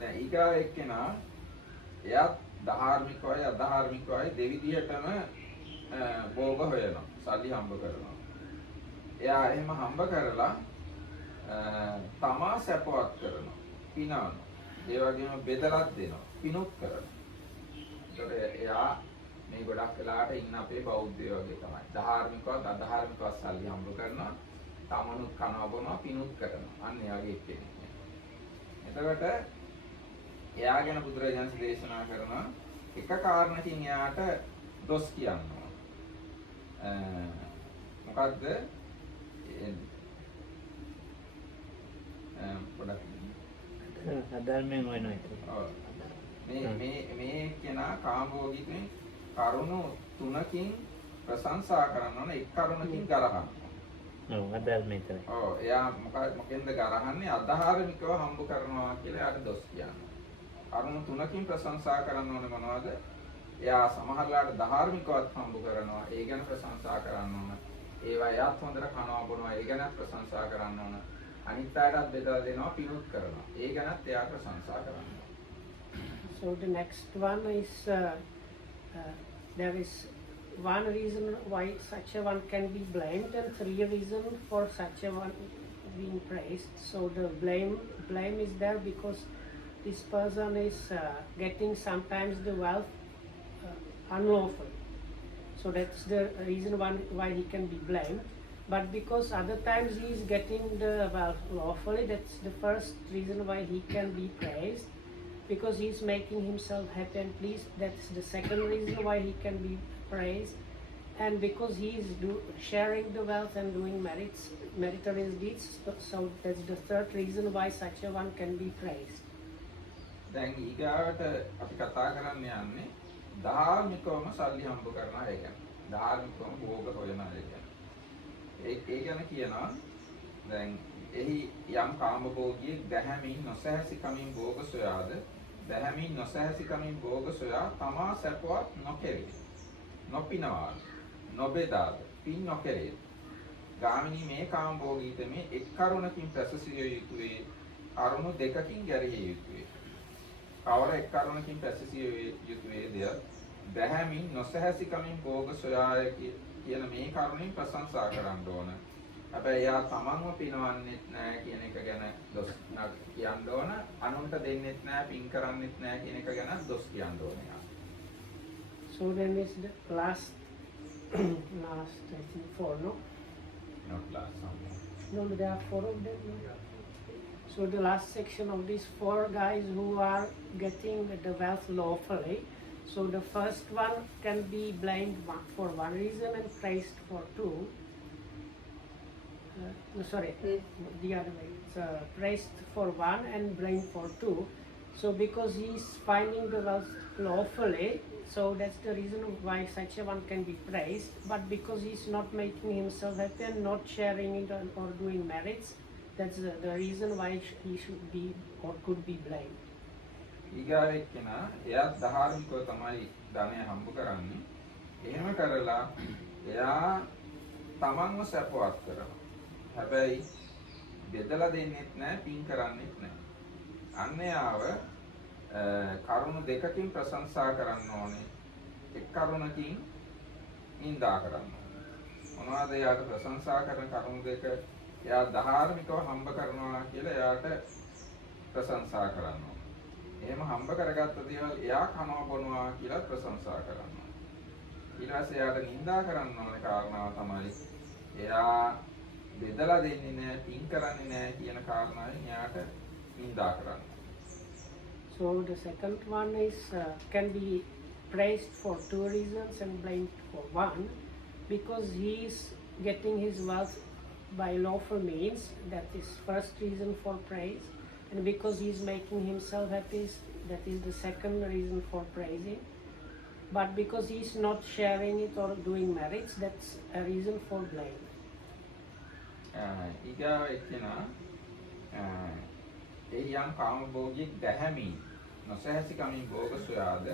දැන් ඊගාව එක්කෙනා එයාත් ධාර්මිකවයි අධාර්මිකවයි දෙවිදියටම භෝග හොයනවා. සල්ලි හම්බ කරනවා. එයා එහෙම හම්බ කරලා තමා සැපවත් කරනවා. පිනවනවා. ඒ වගේම බෙදලත් දෙනවා. පිනුත් කරනවා. ඒතකොට එයා මේ ගොඩක් වෙලාවට ඉන්න අපේ බෞද්ධයෝ වගේ තමයි. ධාර්මිකවත් අධාර්මිකවත් සල්ලි හම්බ කරනවා. තමනුත් කනවා බොනවා පිනුත් කරනවා. අන්න ඒ වගේ කෙනෙක්. එතකොට එයා ගැන බුදුරජාණන් දේශනා කරනවා එක කාරණකින් එයාට දොස් කියනවා. මොකද්ද? පොඩක් අධර්මයෙන් වෙනවා ඒක. ඔව්. මේ කෙනා කාමභෝගීත්වයෙන් කරුණු තුනකින් ප්‍රශංසා කරන්න ඕන, එක් කරුණකින් ගරහන්න. ඔව් අධර්මයෙන් තමයි. ඔව් එයා මොකෙන්ද ගරහන්නේ? අධාර්මිකව හම්බ කරනවා කියලා එයාට දොස් කියනවා. කරුණු තුනකින් ප්‍රශංසා කරන්න ඕනේ මොනවද? එයා සමහරලාට ධාර්මිකවත් හම්බ කරනවා. ඒ ගැන ප්‍රශංසා කරන්න ඕන. ඒවා එයාත් හොඳට කනවා බොනවා. ඒ ගැන ප්‍රශංසා කරන්න ඕන. අනිත් අයටත් බෙදලා දෙනවා, පිනුත් කරනවා. ඒ ගැනත් එයා ප්‍රශංසා කරන්න ඕන. So the next one is there is one reason why such a one can be blamed and three reasons for such a one being praised. So the blame is there because this person is getting sometimes the wealth unlawful. So that's the reason why he can be blamed. But because other times he is getting the wealth lawfully, that's the first reason why he can be praised. Because he is making himself happy and pleased, that's the second reason why he can be praised. And because he is sharing the wealth and doing meritorious deeds, so that's the third reason why such a one can be praised. දැන් ඊගාවට අපි කතා කරන්න යන්නේ ධාර්මිකවම සල්ලි හම්බ කරන අය ගැන. ධාර්මිකවම භෝග හොයන අය ගැන. ඒ ගැන කියනවා දැන් එහි යම් කාමභෝගියෙක් දැහැමින් නොසැහැසිකමින් භෝග සොයාද දැහැමින් නොසැහැසිකමින් භෝග සොයා තමා සැපවත් නොකෙරේ. නොපිනවාද නොබෙදාද පින් නොකෙරේ. ගාමිනී මේ කාමභෝගීතමේ එක් කරුණකින් පැසසිය යුතුවේ කරුණු දෙකකින් ගැරිය යුතුවේ. කවර එක් කරුණකින් පැසසිය යුතුවේ දෙය දැහැමින් නොසැහැසිකමින් භෝග සොයාය කියන මේ කරුණින් ප්‍රශංසා කරන්න ඕන. හැබැයි එයා තමන්ව පිනවන්නෙත් නැහැ කියන එක ගැන දොස් කියන්න ඕන. අනුන්ට දෙන්නෙත් නැහැ, පින් කරන්නෙත් නැහැ කියන එක ගැන දොස් කියන්න ඕන එයා. So then is the last I think four, no? Not last something. No, there are four of them. No? So the last section of these four guys who are getting the wealth lawfully. So the first one can be blamed for one reason and praised for two. No, sorry, the other way. It's praised for one and blamed for two. So because he is finding the wealth lawfully, so that's the reason why such a one can be praised. But because he is not making himself happy and not sharing it or doing merits, that's the reason why he should be or could be blamed. ඊගාව එක්කෙනා එයාත් ධාර්මිකව තමයි ධනය හම්බ කරන්නේ. එහෙම කරලා එයා තමන්ව සැපවත් කරනවා. හැබැයි බෙදලා දෙන්නෙත් නැහැ, පින් කරන්නෙත් නැහැ. අන්න යාව කරුණු දෙකකින් ප්‍රශංසා කරන්න ඕනේ. එක් කරුණකින් නිඳා කරන්න ඕනේ. මොනවද එයාට ප්‍රශංසා කරන කරුණු දෙක? එයා ධාර්මිකව හම්බ කරනවා කියලා එයාට ප්‍රශංසා කරන්න ඕනේ. එහෙම හම්බ කරගත්ත දේවල් එයා කනවා බොනවා කියලා ප්‍රශංසා කරනවා. ඊට පස්සේ එයාට නිඳා කරන්න ඕනේ කාරණාව තමයි එයා බෙදලා දෙන්නේ නැහැ, පින් කරන්නේ නැහැ කියන කාරණාවෙන් එයාට නිඳා කරන්න. So the second one is can be praised for two reasons and blamed for one, because he is getting his wealth by lawful means. That is first reason for praise. And because he is making himself happy, that is the second reason for praising. But because he is not sharing it or doing merits, that's a reason for blame. ඊගාව එක්කෙනා ඒ යම් කාමභෝගියෙක් දැහැමින් නොසැහැසිකමින් භෝග සොයාද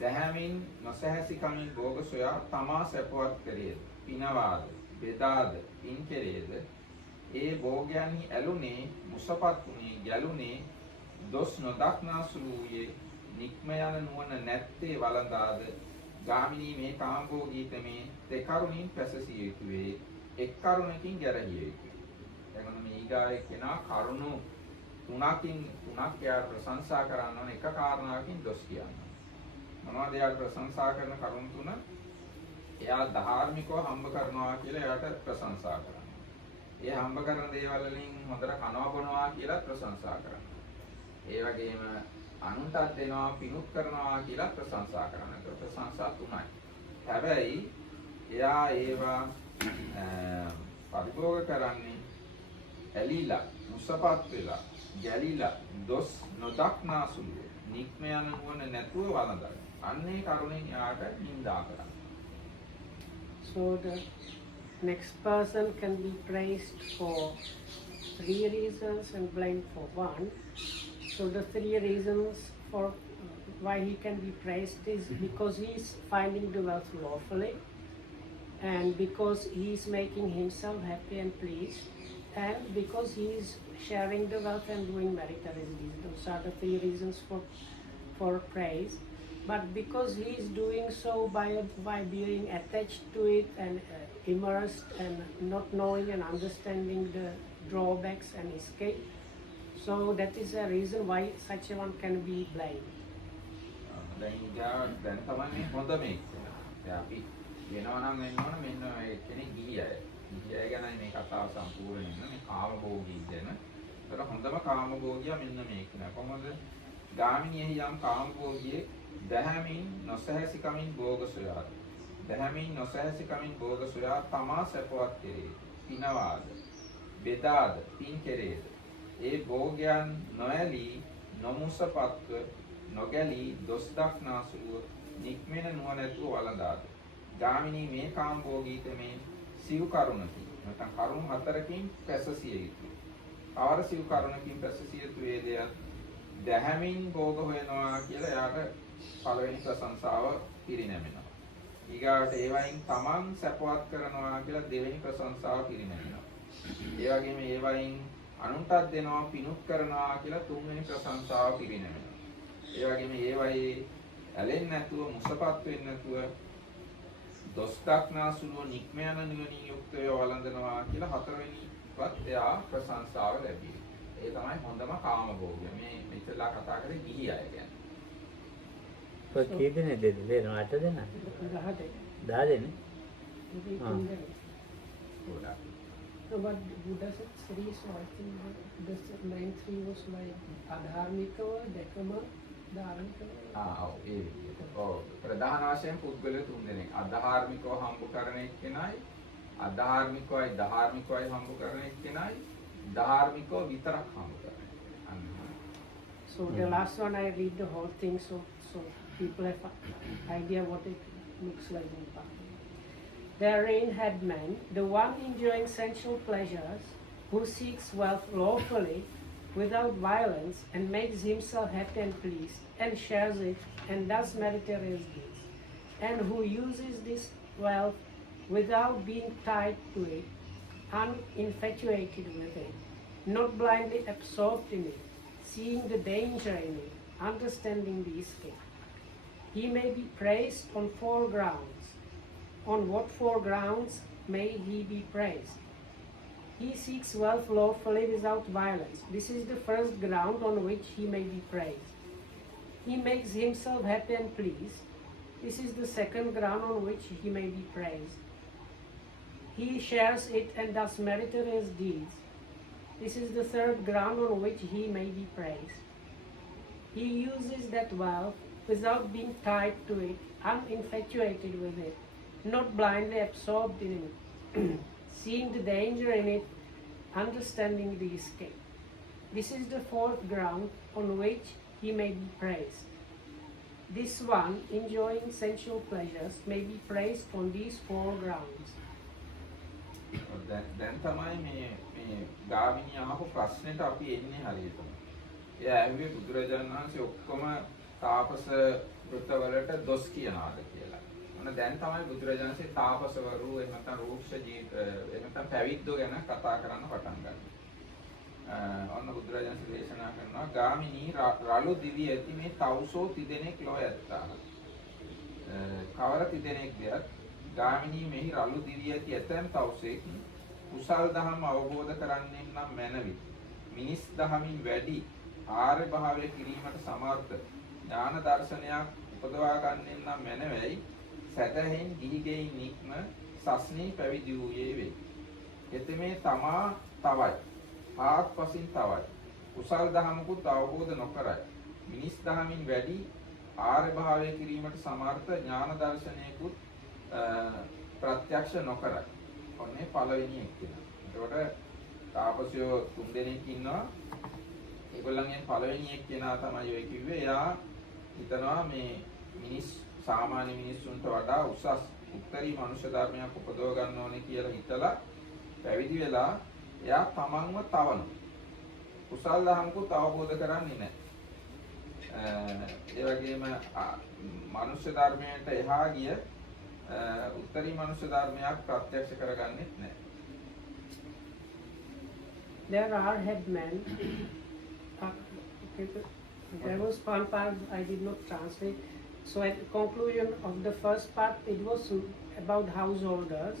දැහැමින් නොසැහැසිකමින් භෝග සොයා තමා සැපවත් කරේද පිනවාද බෙදාද පින් කෙරේද ඒ භෝගයන්හි ඇලුනේ මුසපත් වුනේ ගැලුනේ දොස් නොදක්නාසුළු වූයේ නික්ම යන නුවණ නැත්තේ වළඳාද ගාමිනී මේ කාම්භෝගීතමේ දෙකරුණින් පැසසිය යුතු වේ එක් කරුණකින් ගැරහිය යුතුය. එතකොට මේ ඊගාවේ කෙනා කරුණු තුනක් එයාට ප්‍රශංසා කරන්න ඕන එක කාරණාවකින් දොස් කියන්න. මොනවද එයාට ප්‍රශංසා කරන කරුණු තුන? එයා ධාර්මිකව හම්බ කරනවා කියලා එයාට ප්‍රශංසා කරනවා. ඒ හම්බ කරන දේවල් වලින් හොඳට කනවා බොනවා කියලා ප්‍රශංසා කරනවා. ඒ වගේම අනුන්ටත් දෙනවා පිණුත් කරනවා කියලා ප්‍රශංසා කරනවා. ඒක ප්‍රශංසා තුනයි. හැබැයි එයා ඒවා පරිභෝග කරන්නේ ඇලිලා, මුසපත් වෙලා, ගැලිලා, දොස් නොදක්නාසුළු, නික්ම යන නුවණ නැතුව වළඳන. අන්නේ කරුණෙන් එයාට නිඳා කරනවා. So the next person can be praised for 3 reasons and blamed for 1. So the 3 reasons for why he can be praised is because he is finding the wealth lawfully, and because he is making himself happy and pleased, and because he is sharing the wealth and doing meritorious deeds. Those are the 3 reasons for praise. But because he is doing so by being attached to it and immersed and not knowing and understanding the drawbacks and escape, so that is a reason why such a one can be blamed. දැන් තමයි හොඳ මේක. දැන් අපි වෙනවා නම් වෙන්න ඕන මෙන්න මේ කෙනෙක් ගිහියයි. ගිහියයි ගැනයි මේ කතාව සම්පූර්ණ වෙන්නේ. මේ කාමභෝගී ගැන. ඒතර හොඳම කාමභෝගියා මෙන්න මේක නේ. කොහොමද? ගාමිනියෙහි යම් කාමභෝගියේ දැහැමින් නොසැහැසිකමින් භෝග සොයාද. දැහැමින් නොසැහැසිකමින් භෝග සොයා තමා සැපවත් කෙරේ. පිනවාද. බෙදාද පින් කෙරේද. ඒ භෝගයන් නොඇලී නොමුසපත්ව නොගැලී දොස් දක්නාසුලුව නික්මෙන නුවණැතුව වළඳාද. ගාමිනී මේ කාමභෝගීකමේ සිව් කරුණකින් නැත්නම් කරුණු 4කින් පැසසිය යුතුය. ආවර සිව් කරුණකින් පැසසිය යුතු වේදය දැහැමින් භෝග හොයනවා කියලා එයාට පළවෙනි ප්‍රශංසාව පිරිනැමෙනවා. ඊගාට ඒවයින් තමන් සැපවත් කරනවා කියලා දෙවෙනි ප්‍රශංසාව පිරිනැමෙනවා. ඒ වගේම ඒවයින් අනුන්ටත් දෙනවා පිණුත් කරනවා කියලා තුන්වෙනි ප්‍රශංසාව පිරිනැමෙනවා. ඒ වගේම ඒවයි ඇලෙන්නේ නැතුව මුසපත් වෙන්නේ නැතුව දොස් දක්නාසුලුව නික්ම යන නුවණින් යුක්තව වළඳනවා කියලා හතරවෙනිවත් එයා ප්‍රශංසාව ලැබී. ඒ තමයි හොඳම කාමභෝගය. මේ මෙච්චරලා කතා කරේ ගිහි අය ගැන. ඔය කී දෙනෙක්ද දෙන්න 8 දෙනා? 10 දෙනෙක්. ගොඩාක්. So but Buddha said 3, so I think the main 3 was like adharmikava, dekama, dharmikava. ඔව් ඒ විදිහට. ඔව් ප්‍රධාන වශයෙන් පුද්ගලයෝ 3 දෙනෙක්. අධාර්මිකව හම්බ කරන එක්කෙනයි, අධාර්මිකවයි ධාර්මිකවයි හම්බ කරන එක්කෙනයි, ධාර්මිකව විතරක් හම්බ කරන. So the last one I read the whole thing, so people have an idea what it looks like in Pali. Therein had man, the one enjoying sensual pleasures, who seeks wealth lawfully without violence and makes himself happy and pleased and shares it and does meritorious deeds, and who uses this wealth without being tied to it, uninfatuated with it, not blindly absorbed in it, seeing the danger in it, understanding the escape. He may be praised on 4 grounds. On what 4 grounds may he be praised? He seeks wealth lawfully without violence. This is the first ground on which he may be praised. He makes himself happy and pleased. This is the second ground on which he may be praised. He shares it and does meritorious deeds. This is the third ground on which he may be praised. He uses that wealth without being tied to it, uninfatuated with it, not blindly absorbed in it, seeing the danger in it, understanding the escape. This is the 4th ground on which he may be praised. This one, enjoying sensual pleasures, may be praised on these 4 grounds. දැන් තමයි මේ ගාමිණී අහපු ප්‍රශ්නෙට අපි එන්නේ හරියටම. එයා ඇහුවේ බුදුරජාණන් වහන්සේ ඔක්කොම තාපස වෘතවලට දොස් කියනවාද කියලා. මොන දැන් තමයි බුදුරජාණන් වහන්සේ තාපසවරු එහෙම නැත්නම් රූක්ෂ එහෙම නැත්නම් පැවිද්දෝ ගැන කතා කරන්න පටන් ගන්නවා. ඔන්න බුදුරජාණන් වහන්සේ දේශනා කරනවා ගාමිනී රළු දිවි ඇති මේ තවුසෝ තිදෙනෙක් ලෝ ඇත්තා. කවර තිදෙනෙක් දෙයක් ගාමිනී මෙහි රළු දිවි ඇති ඇතැම් තවුසෙක් කුසල් දහම අවබෝධ කරන්නේ නම් මැනවි. මිනිස් දහමින් වැඩි ආර්ය භාවය කිරීමට සමර්ථ ඥාන දර්ශනයක් උපදවා ගන්නෙන් නම් මැනවයි. සැදැහෙන් ගිහිගෙයින් නික්ම සස්නී පැවිදි වූයේ වෙයි. එතෙමේ තමා තවයි. ආත්පසින් තවයි. කුසල් දහමකුත් අවබෝධ නොකරයි. මිනිස් දහමින් වැඩි ආර්ය භාවය කිරීමට සමර්ථ ඥාන දර්ශනයකුත් ප්‍රත්‍යක්ෂ නොකරයි. ඔන්නේ පළවෙනි එක්කෙනා. එතකොට තාපසයෝ 3 දෙනෙක් ඉන්නවා. ඒගොල්ලන්ගෙන් පළවෙනි එක්කෙනා තමයි ඔය කිව්වේ. එයා හිතනවා මේ සාමාන්‍ය මිනිස්සුන්ට වඩා උසස් උත්තරී මනුෂ්‍ය ධර්මයක් උපදව ගන්න ඕනේ කියලා හිතලා පැවිදි වෙලා එයා තමන්ව තවනවා. කුසල් දහමකුත් අවබෝධ කරන්නේ නැහැ. ඒ වගේම මනුෂ්‍ය ධර්මයට එහා ගිය උත්තරී මනුෂ්‍ය ධර්මයක් ප්‍රත්‍යක්ෂ කරගන්නෙත් නැහැ. There are headmen. There was one part I did not translate. So at the conclusion of the first part, it was about householders,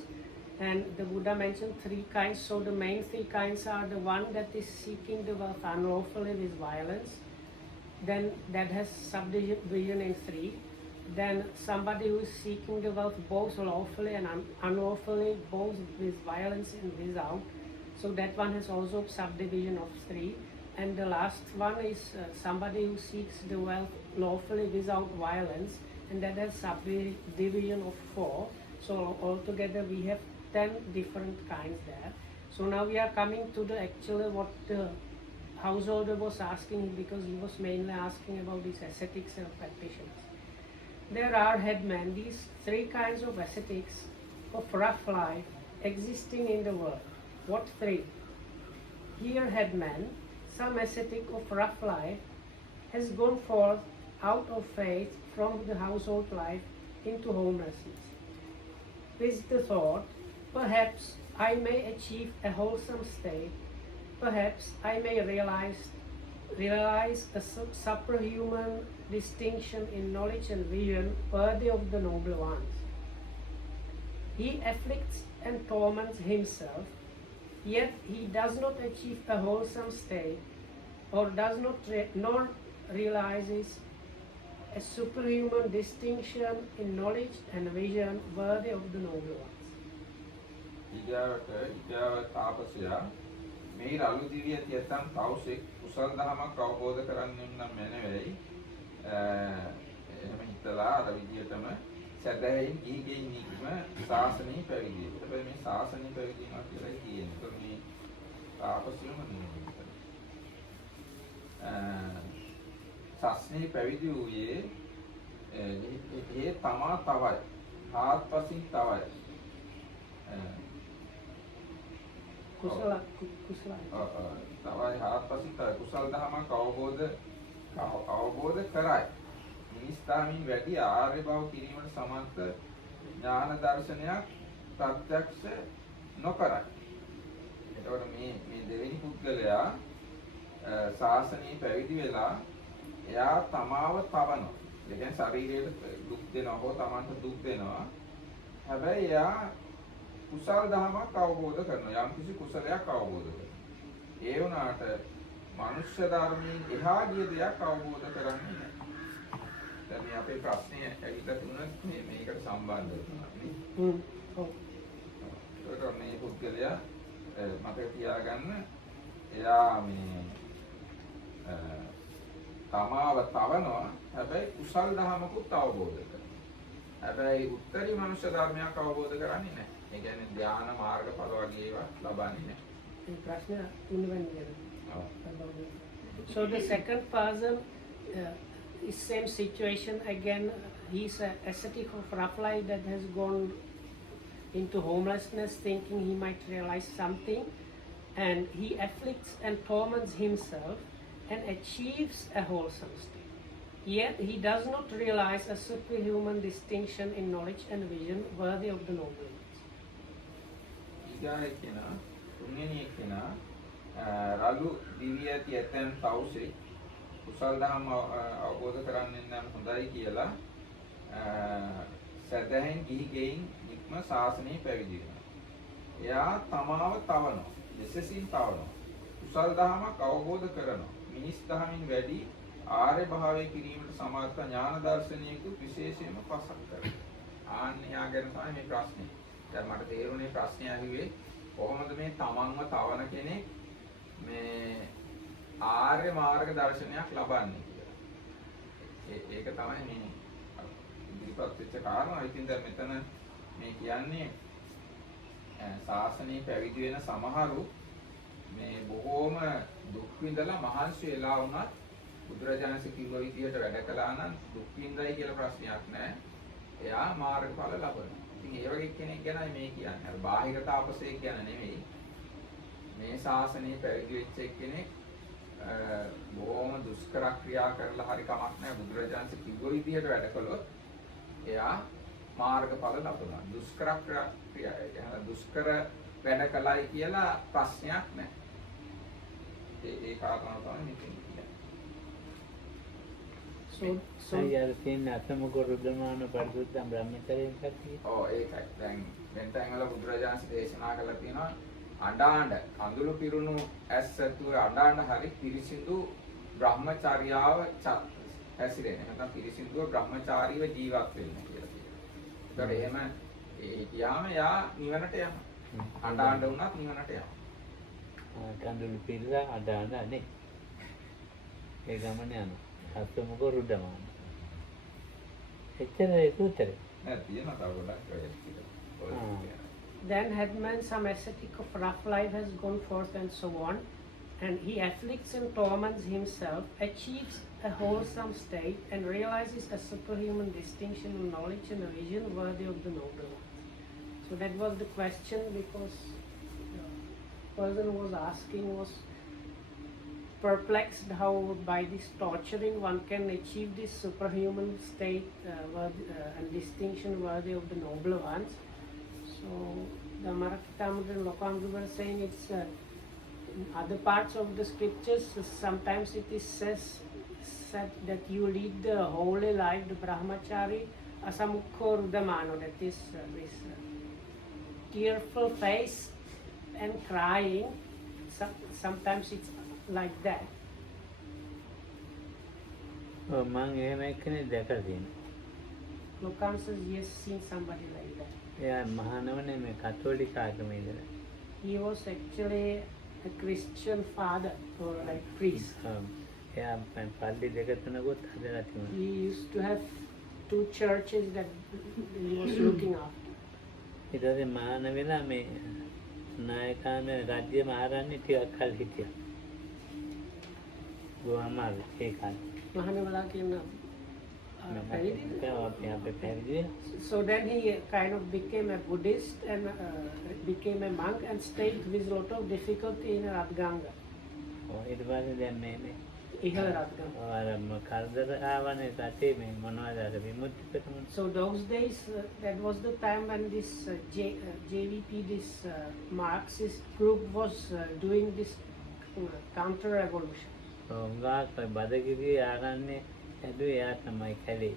and the Buddha mentioned 3 kinds. So the main 3 kinds are the one that is seeking the wealth unlawfully with violence, then that has subdivision in 3. Then somebody who is seeking the wealth both lawfully and unlawfully, both with violence and without. So that one has also subdivision of 3. And the last one is somebody who seeks the wealth lawfully without violence, and that has subdivision of 4. So altogether we have 10 different kinds there. So now we are coming to the actually what the householder was asking, because he was mainly asking about these ascetics and practitioners. There are headmen, these 3 kinds of ascetics of rough life existing in the world. What 3? Here headman, some ascetic of rough life has gone forth out of faith from the household life into homelessness, with the thought, perhaps I may achieve a wholesome state, perhaps I may realize a superhuman distinction in knowledge and vision worthy of the noble ones. He afflicts and torments himself, yet he does not achieve a wholesome state, or does not nor realizes a superhuman distinction in knowledge and vision worthy of the noble ones. ඊගාව තාපසයා මේ රළු දිවිය තියතම් තවුසෙක් කුසල් දහමක් අවබෝධ කරගන්න නම් මැනවයි. එහෙම හිතලා අර විදියටම සැදැහැයින් ගිහිගෙයින් නික්ම ශාසනීය පැවිදි. හැබැයි මේ ශාසනීය පැවිදි වෙනවා කියලා කියන්නේ. ඒතකොට මේ තාපසයම නෙමෙයි. සස්නේ පැවිදි වූයේ ඒ තමා තවයි. ආත්පසින් තවයි. කුසල තවයි ආත්පසින් තවයි. කුසල් දහමක් අවබෝධ කරයි. මිනිස්තාමින් වැඩි ආර්ය බව කිරීමට සමර්ථ ඥාන දර්ශනයක් ප්‍රත්‍යක්ෂ නොකරයි. එතකොට මේ දෙවෙනි පුද්ගලයා ශාසනීය පැවිදි වෙලා එයා තමාව තවනවා. ඒ කියන්නේ ශරීරයට දුක් දෙනවා හෝ තමන්ට දුක් දෙනවා. හැබැයි එයා කුසල් දහමක් අවබෝධ කරනවා. යම්කිසි කුසලයක් අවබෝධ කරනවා. ඒ වුණාට මනුෂ්‍ය ධර්මයෙන් එහා ගිය දෙයක් අවබෝධ කරන්නේ නැහැ. දැන් මේ අපේ ප්‍රශ්නේ ඇවිල්ලා තිබුණත් මේකට සම්බන්ධ වෙනවා නේ. ඒකට මේ පුද්ගලයා මතක තියාගන්න එයා මේ තමාව තවනවා. හැබැයි කුසල් දහමකුත් අවබෝධ කරනවා. හැබැයි උත්තරී මනුෂ්‍ය ධර්මයක් අවබෝධ කරන්නේ නැහැ. ඒ කියන්නේ ධ්‍යාන මාර්ගඵල වගේ ඒවා ලබන්නේ නැහැ. මේ ප්‍රශ්න තුන්වෙනි. So the second person is same situation again. He's an ascetic of rough life that has gone into homelessness, thinking he might realize something, and he afflicts and torments himself, and achieves a wholesome state. Yet he does not realize a superhuman distinction in knowledge and vision worthy of the noble ones. ඊගායි කෙනා තුන්වෙනි කෙනා රළු දිවි ඇති ඇතැම් තවුසේ කුසල් දහම් අවබෝධ කරගන්න නම් හොඳයි කියලා සැදැහෙන් ගිහි ගෙයින් නික්ම ශාසනය පැවිදි වෙනවා. එයා තමාව තවනවා, දෙසසින් තවනවා. කුසල් දහමක් අවබෝධ කරනවා. මිනිස් දහමින් වැඩි ආර්ය භාවයේ කිරීමට සමර්ථ ඥාන දර්ශනයක විශේෂයෙන්ම පසක් කරනවා. ආන්‍යා ගැන තමයි මේ ප්‍රශ්නේ. දැන් මට තේරුණේ ප්‍රශ්නේ ඇහුවේ කොහොමද මේ තමන්ව තවන කෙනෙක් මේ ආර්ය මාර්ග දර්ශනයක් ලබන්නේ කියලා. ඒක තමයි මේ ඉදිරිපත් වෙච්ච කාරණා. ඉතින් දැන් මෙතන මේ කියන්නේ ශාසනයේ පැවිදි වෙන සමහරු මේ බොහෝම දුක් විඳලා මහන්සි වෙලා වුණත් බුදුරජාණන්සේ කිව්ව විදිහට වැඩ කළා නම් දුක් විඳයි කියලා ප්‍රශ්නයක් නැහැ. එයා මාර්ගඵල ලබනවා. ඉතින් ඒ වගේ කෙනෙක් ගැනයි මේ කියන්නේ. අර බාහිර තාපසයෙක් ගැන නෙමෙයි. මේ ශාසනයේ පැවිදි වෙච්ච කෙනෙක් බොහොම දුෂ්කර ක්‍රියා කරලා හරි කමක් නැහැ. බුදුරජාණන්සේ කිව්ව විදිහට වැඩ කළොත් එයා මාර්ගඵල ලබනවා. දුෂ්කර ක්‍රියා දුෂ්කර වැඩ කළයි කියලා ප්‍රශ්නයක් නැහැ. ඒ කාරණාව තමයි මෙතන කියන්නේ. So අයියාර තියෙන අතමක රුද්‍රමාන පරිසුද්ධ බ්‍රහ්මචර්යයෙන් කතියි. ඔව් ඒකයි. දැන් මෙතෙන් වල බුදුරජාණන් දේශනා කළා තියෙනවා අඬාඬ කඳුළු පිරුණු ඇස් ඇතුව අඬාඬ හරි පිරිසිදු බ්‍රහ්මචර්යාව හැසිරෙන. නැත්නම් පිරිසිදුව බ්‍රහ්මචාරීව ජීවත් වෙන්න කියලා කියනවා. ඒකට එහෙම කියාම යා නිවනට යනවා. අඬාඬ වුණත් නිවනට යනවා. කඳුළු පිරලා අඬාඬ නේ. ඒ ගමන යනවා. අතමක රුද්‍රමාන. එච්චර ඒක උත්තරේ. නෑ තියෙනවා තව ගොඩක් ඔය then headman, some ascetic of rough life has gone forth and so on, and he afflicts and torments himself, achieves a wholesome state, and realizes a superhuman distinction of knowledge and a vision worthy of the noble ones. So that was the question, because the person who was asking was perplexed how by this torturing one can achieve this superhuman state and distinction worthy of the noble ones. So the Marakithamud and Lokamud were saying it's in other parts of the scriptures sometimes it is said that you lead the holy life, the brahmachari asamukho rudamano, that is this tearful face and crying. Sometimes it's like that. මං එහෙම එක්කනේ දැකලා තියෙනවා. Lokam says he has seen somebody like that. එයා මහානවනේ මේ කතෝලික ආගමේ ඉඳලා. He was actually a Christian father or like priest. එයා පල්ලි දෙක තුනකුත් හදලා තිබුණා. He used to have 2 churches that he was looking after. ඊට පස්සේ මහාන වෙලා මේ නායකාන රාජ්‍ය මහරන්නේ ටිකක් කල් හිටියා. ගෝමාල් ඒ කාලේ. Mahanewala came up. So then he kind of became a Buddhist and became a monk and stayed with a lot of difficulty in Radganga. ඊට පස්සේ දැන් මේ Ihal Radganga. කරදර ආවනේ රටේ මේ මොනවද අර විමුක්ති ප්‍රතිමන. So those days, that was the time when this JVP, this Marxist group was doing this counter-revolution. උංගාක් බදගිරියේ ආරන්නේ ඇදුවේ එයා තමයි කැලේ.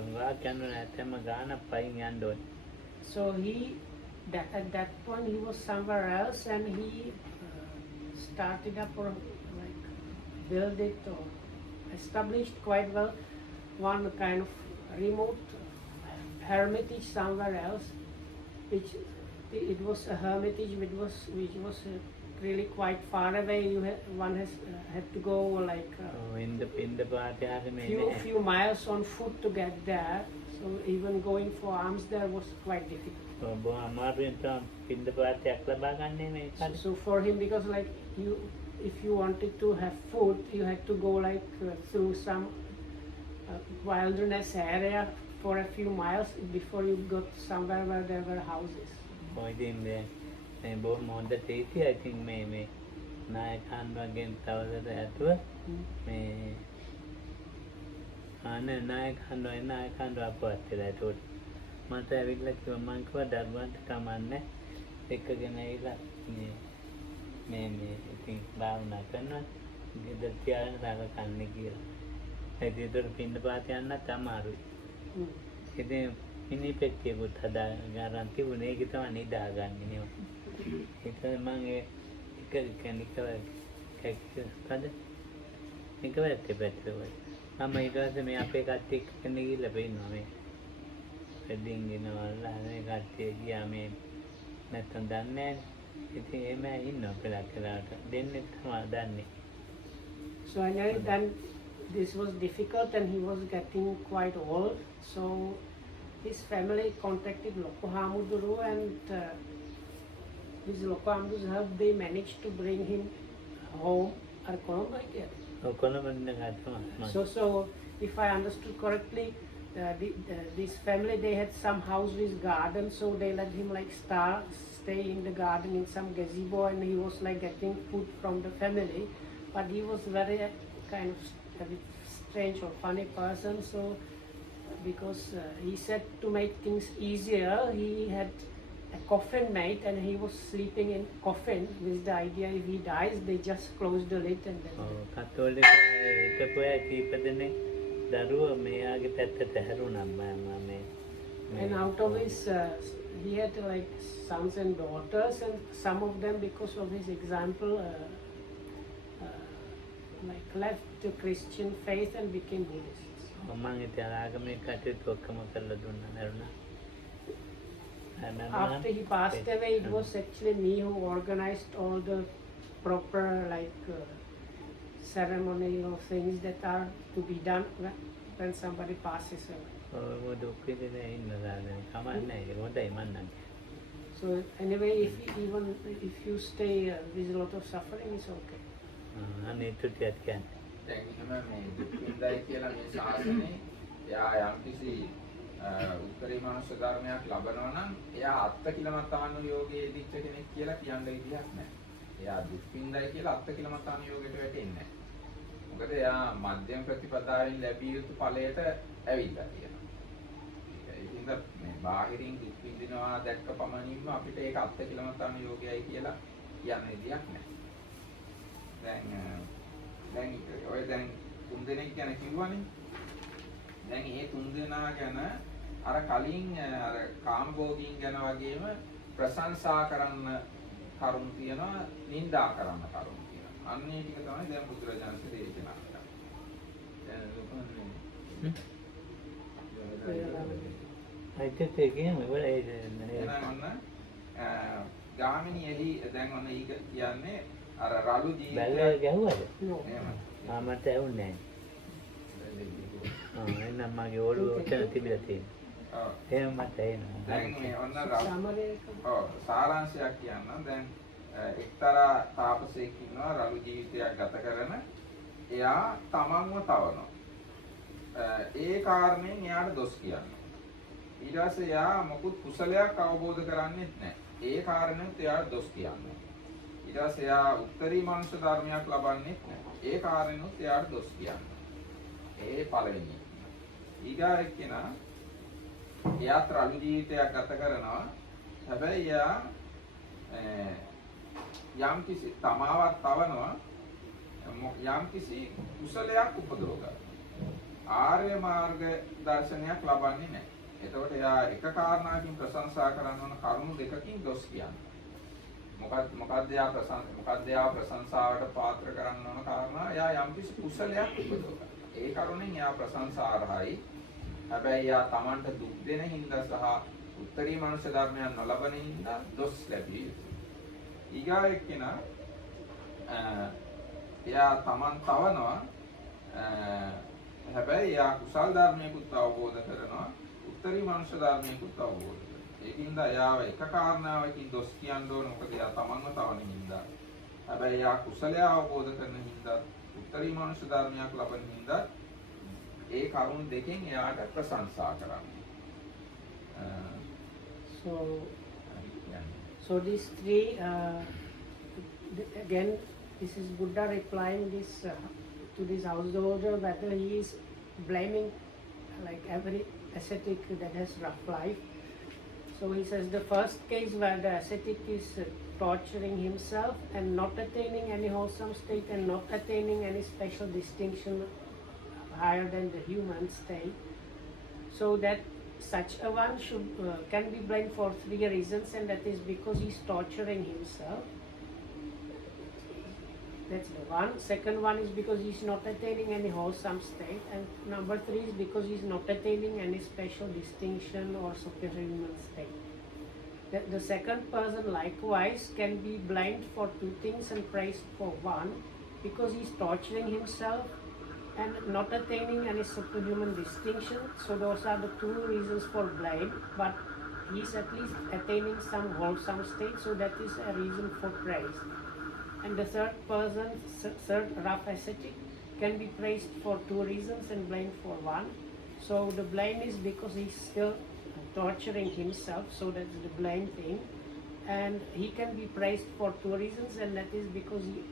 උංගාක් යන නැතම ගාන පයින් යන්න ඕනේ. So at that point he was somewhere else and he started up or like build it or established quite well one kind of remote hermitage somewhere else, which it was a hermitage which was really quite far away. One had to go like few miles on foot to get there. So even going for alms there was quite difficult. So for him, because like if you wanted to have food, you had to go like through some wilderness area for a few miles before you got somewhere where there were houses. නායකයන්ගෙන් තවදට ඇතුව මේ නායකයන්ව නායකයන්ව අපවත් වෙලා ඒකට මට ඇවිල්ලා කිව්වා මං කිව්වා දරුවන්ට කමන්නේ එක්කගෙන ඇවිල්ලා මේ ඉතින් භාවනා කරනවා ගෙදර තියාගෙන රැකගන්න කියලා. ඒකට පින්න පාත යන්නත් අමාරුයි. ඉතින් මිනි පෙට්ටියකුත් හදාගන්න තිබුණේ ඒක තමයි නිදාගන්නේ නේ. ඒක මම එක පැත්තේ පැත්තේ මම ඊට පස්සේ මේ අපේ කට්ටිය එක්කගෙන ගිහිල්ලා පෙන්නනවා මේ වෙඩින් ගෙනවලා මේ කට්ටිය ගියා මේ නැත්තම් දන්නේ නැහැ. ඉතින් එහෙම ඉන්නවා පළක්කලාට දෙන්නේ තමයි දන්නේ. So anyway, then this was difficult and he was getting quite old. So his family contacted Loko Hamuduru and with Loko Hamuduru's help they managed to bring him home. So if I understood correctly, this family they had some house with garden, so they let him like stay in the garden in some gazebo, and he was like getting food from the family. But he was very kind of a bit strange or funny person, so because he said to make things easier, he had a coffin made and he was sleeping in coffin with the idea if he dies, they just close the lid and then. And out of his, he had like sons and daughters, and some of them, because of his example, like left the Christian faith and became Buddhists. After he passed away, it was actually me who organized all the proper ceremonial things that are to be done when somebody passes away. So anyway, even if you stay with a lot of suffering, it's okay. දැන් එහෙම මේ දුක් විඳයි කියලා මේ ශාසනේ එයා යම්කිසි උත්තරී මනුෂ්‍ය ධර්මයක් ලබනවා නම් එයා අත්තිකිලමතාණු යෝගයේ ඉදිච්ච කෙනෙක් කියලා කියන්න විදිහක් නැහැ. එයා දුක් විඳයි කියලා අත්තිකිලමතාණු යෝගයට වැටෙන්නේ නැහැ. මොකද එයා මධ්‍යම ප්‍රතිපදාවෙන් ලැබිය යුතු ඵලයට ඇවිල්ලා තියෙනවා. ඒකින්ද මේ බාහිරින් දුක් විඳිනවා දැක්ක පමණින්ම අපිට ඒක අත්තිකිලමතාණු යෝගයයි කියලා කියන්න විදිහක් නැහැ. දැන් ඔය දැන් තුන් දෙනෙක් ගැන කිව්වනේ. දැන් මේ තුන් දෙනා ගැන අර කලින් අර කාමභෝගීන් ගැන වගේම ප්‍රශංසා කරන්න කරුණු තියෙනවා, නිඳා කරන්න කරුණු තියෙනවා. අන්න ඒ ටික තමයි දැන් බුදුරජාණන් දේශනා කරන්නේ. ගාමිණියෙහි දැන් ඔන්න ඊක කියන්නේ අර රළු ජීවිතය ගැහුවද? මට ඇහුන්නේ නැහැ. එන්න මගේ ඔළුව ඔතන තිබිලා තියෙනවා. එහෙම මට එනවා. දැන් මේ ඔන්න සාරාංශයක් කියන්න. දැන් එක්තරා තාපසයෙක් ඉන්නවා රළු ජීවිතයක් ගත කරන. එයා තමන්ව තවනවා. ඒ කාරණයෙන් එයාට දොස් කියනවා. ඊට පස්සේ එයා මොකුත් කුසලයක් අවබෝධ කරන්නේ නැහැ. ඒ කාරණෙත් එයාට දොස් කියනවා. ඊට පස්සේ එයා උත්තරී මනුෂ්‍ය ධර්මයක් ලබන්නේ නැහැ. ඒ කාරණෙත් එයාට දොස් කියනවා. ඒ පළවෙනි. ඊගා එක්කෙනා එයා රළු ජීවිතයක් ගත කරනවා. හැබැයි එයා යම් කිසි තමාවක් තවනවා, යම් කිසි කුසලයක් උපදව ගන්නවා. ආර්ය මාර්ග දර්ශනයක් ලබන්නේ නැහැ. එතකොට එයා එක කාරණාවකින් ප්‍රශංසා කරන කරුණු දෙකකින් දොස් කියනවා. මොකද්ද එයා ප්‍රශංසාවට පාත්‍ර කරන්න ඕන කාරණා? එයා යම්කිසි කුසලයක් උපදව ගන්නවා. ඒ කරුණෙන් එයා ප්‍රශංසාර්හයි. හැබැයි එයා Tamanට දුක් දෙන හින්දා සහ උත්තරී මනුෂ්‍ය ධර්මයන් නොලබන හින්දා දොස් ලැබිය යුතුයි. ඊගා එක්කෙනා එයා Taman තවනවා. හැබැයි එයා කුසල් ධර්මයකුත් අවබෝධ කරනවා, උත්තරී මනුෂ්‍ය ධර්මයකුත් අවබෝධ කරනවා. ඒකින්ද එයාව එක කාරණාවකින් දොස් කියන්න ඕන. මොකද එයා Tamanව තවන හින්දා. හැබැයි එයා කුසලය අවබෝධ කරන හින්දා, උත්තරී මනුෂ්‍ය ධර්මයක් ලබන හින්දා ඒ කරුණු දෙකෙන් එයාට ප්‍රශංසා කරන්නේ. So these three again this is Buddha replying this to this householder, whether he is blaming like every ascetic that has rough life. So he says the first case where the ascetic is torturing himself and not attaining any wholesome state and not attaining any special distinction higher than the human state. So that such a one should can be blamed for three reasons, and that is because he's torturing himself. That's the one. Second one is because he's not attaining any wholesome state, and number three is because he's not attaining any special distinction or superhuman state. The second person likewise can be blamed for two things and praised for one, because he's torturing himself and not attaining any superhuman distinction. So those are the two reasons for blame, but he's at least attaining some wholesome state, so that is a reason for praise. And the third person, third rough ascetic, can be praised for two reasons and blamed for one. So the blame is because he's still torturing himself, so that's the blame thing. And he can be praised for two reasons, and that is because he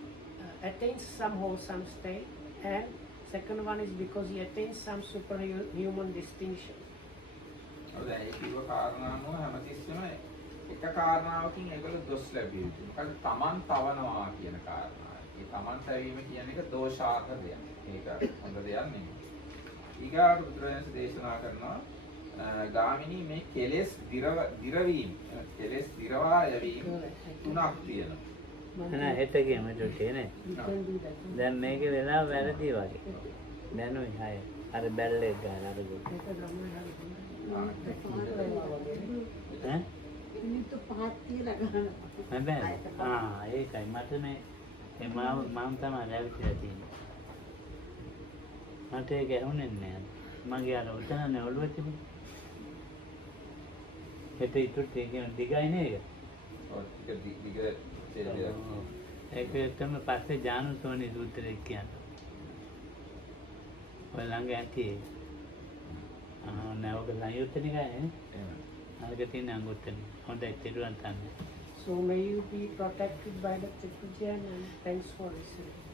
attains some wholesome state, and second one is because he attains some superhuman distinction. ඔව් දැන් ඒ කිව්ව කාරණාව හැමතිස්සෙම එක කාරණාවකින් ඒගොල්ලෝ දොස් ලැබිය යුතුයි. මොකද තමන් තවනවා කියන කාරණාව. ඒ තමන් තැවීම කියන එක දෝෂාර්හ දෙයක්. ඒක හොඳ දෙයක් නෙමෙයි. ඊගාට බුදුරජාණන් දේශනා කරනවා ගාමිනී මේ කෙලෙස් දිරවීම කෙලෙස් දිරවා යැවීම තුනක් තියෙනවා. නෑ හෙට ගියම චුට්ටේ නේ. දැන් මේකේ වෙලා වැරදි වගේ. දැනුයි හය. අර බැල්ලෙක් ගහලා අර ගොඩ. ඈ? මිනිත්තු 5ක් තියලා ගහනවා. හැබැයි ඒකයි මට මේ මම තමයි රැවිලා තියෙන්නේ. මට ඒක ඇහුනේ නෑ. මගේ අර උතනනේ ඔළුව තිබුණේ. හෙට ඉතුරු තියෙන දිගයි නේද? ඔව් ටික දිග ඒක තමයි පස්සේ ජානුසෝනි සූත්‍රය කියන්නේ. ඔය ළඟ ඇති නෑවක ලයුත්තේ නෑ. අරක තියෙන අඟුත්තේ. හොඳයි තිරුවන් තන්නේ. So may you be protected by the Tripujam, and thanks for listening.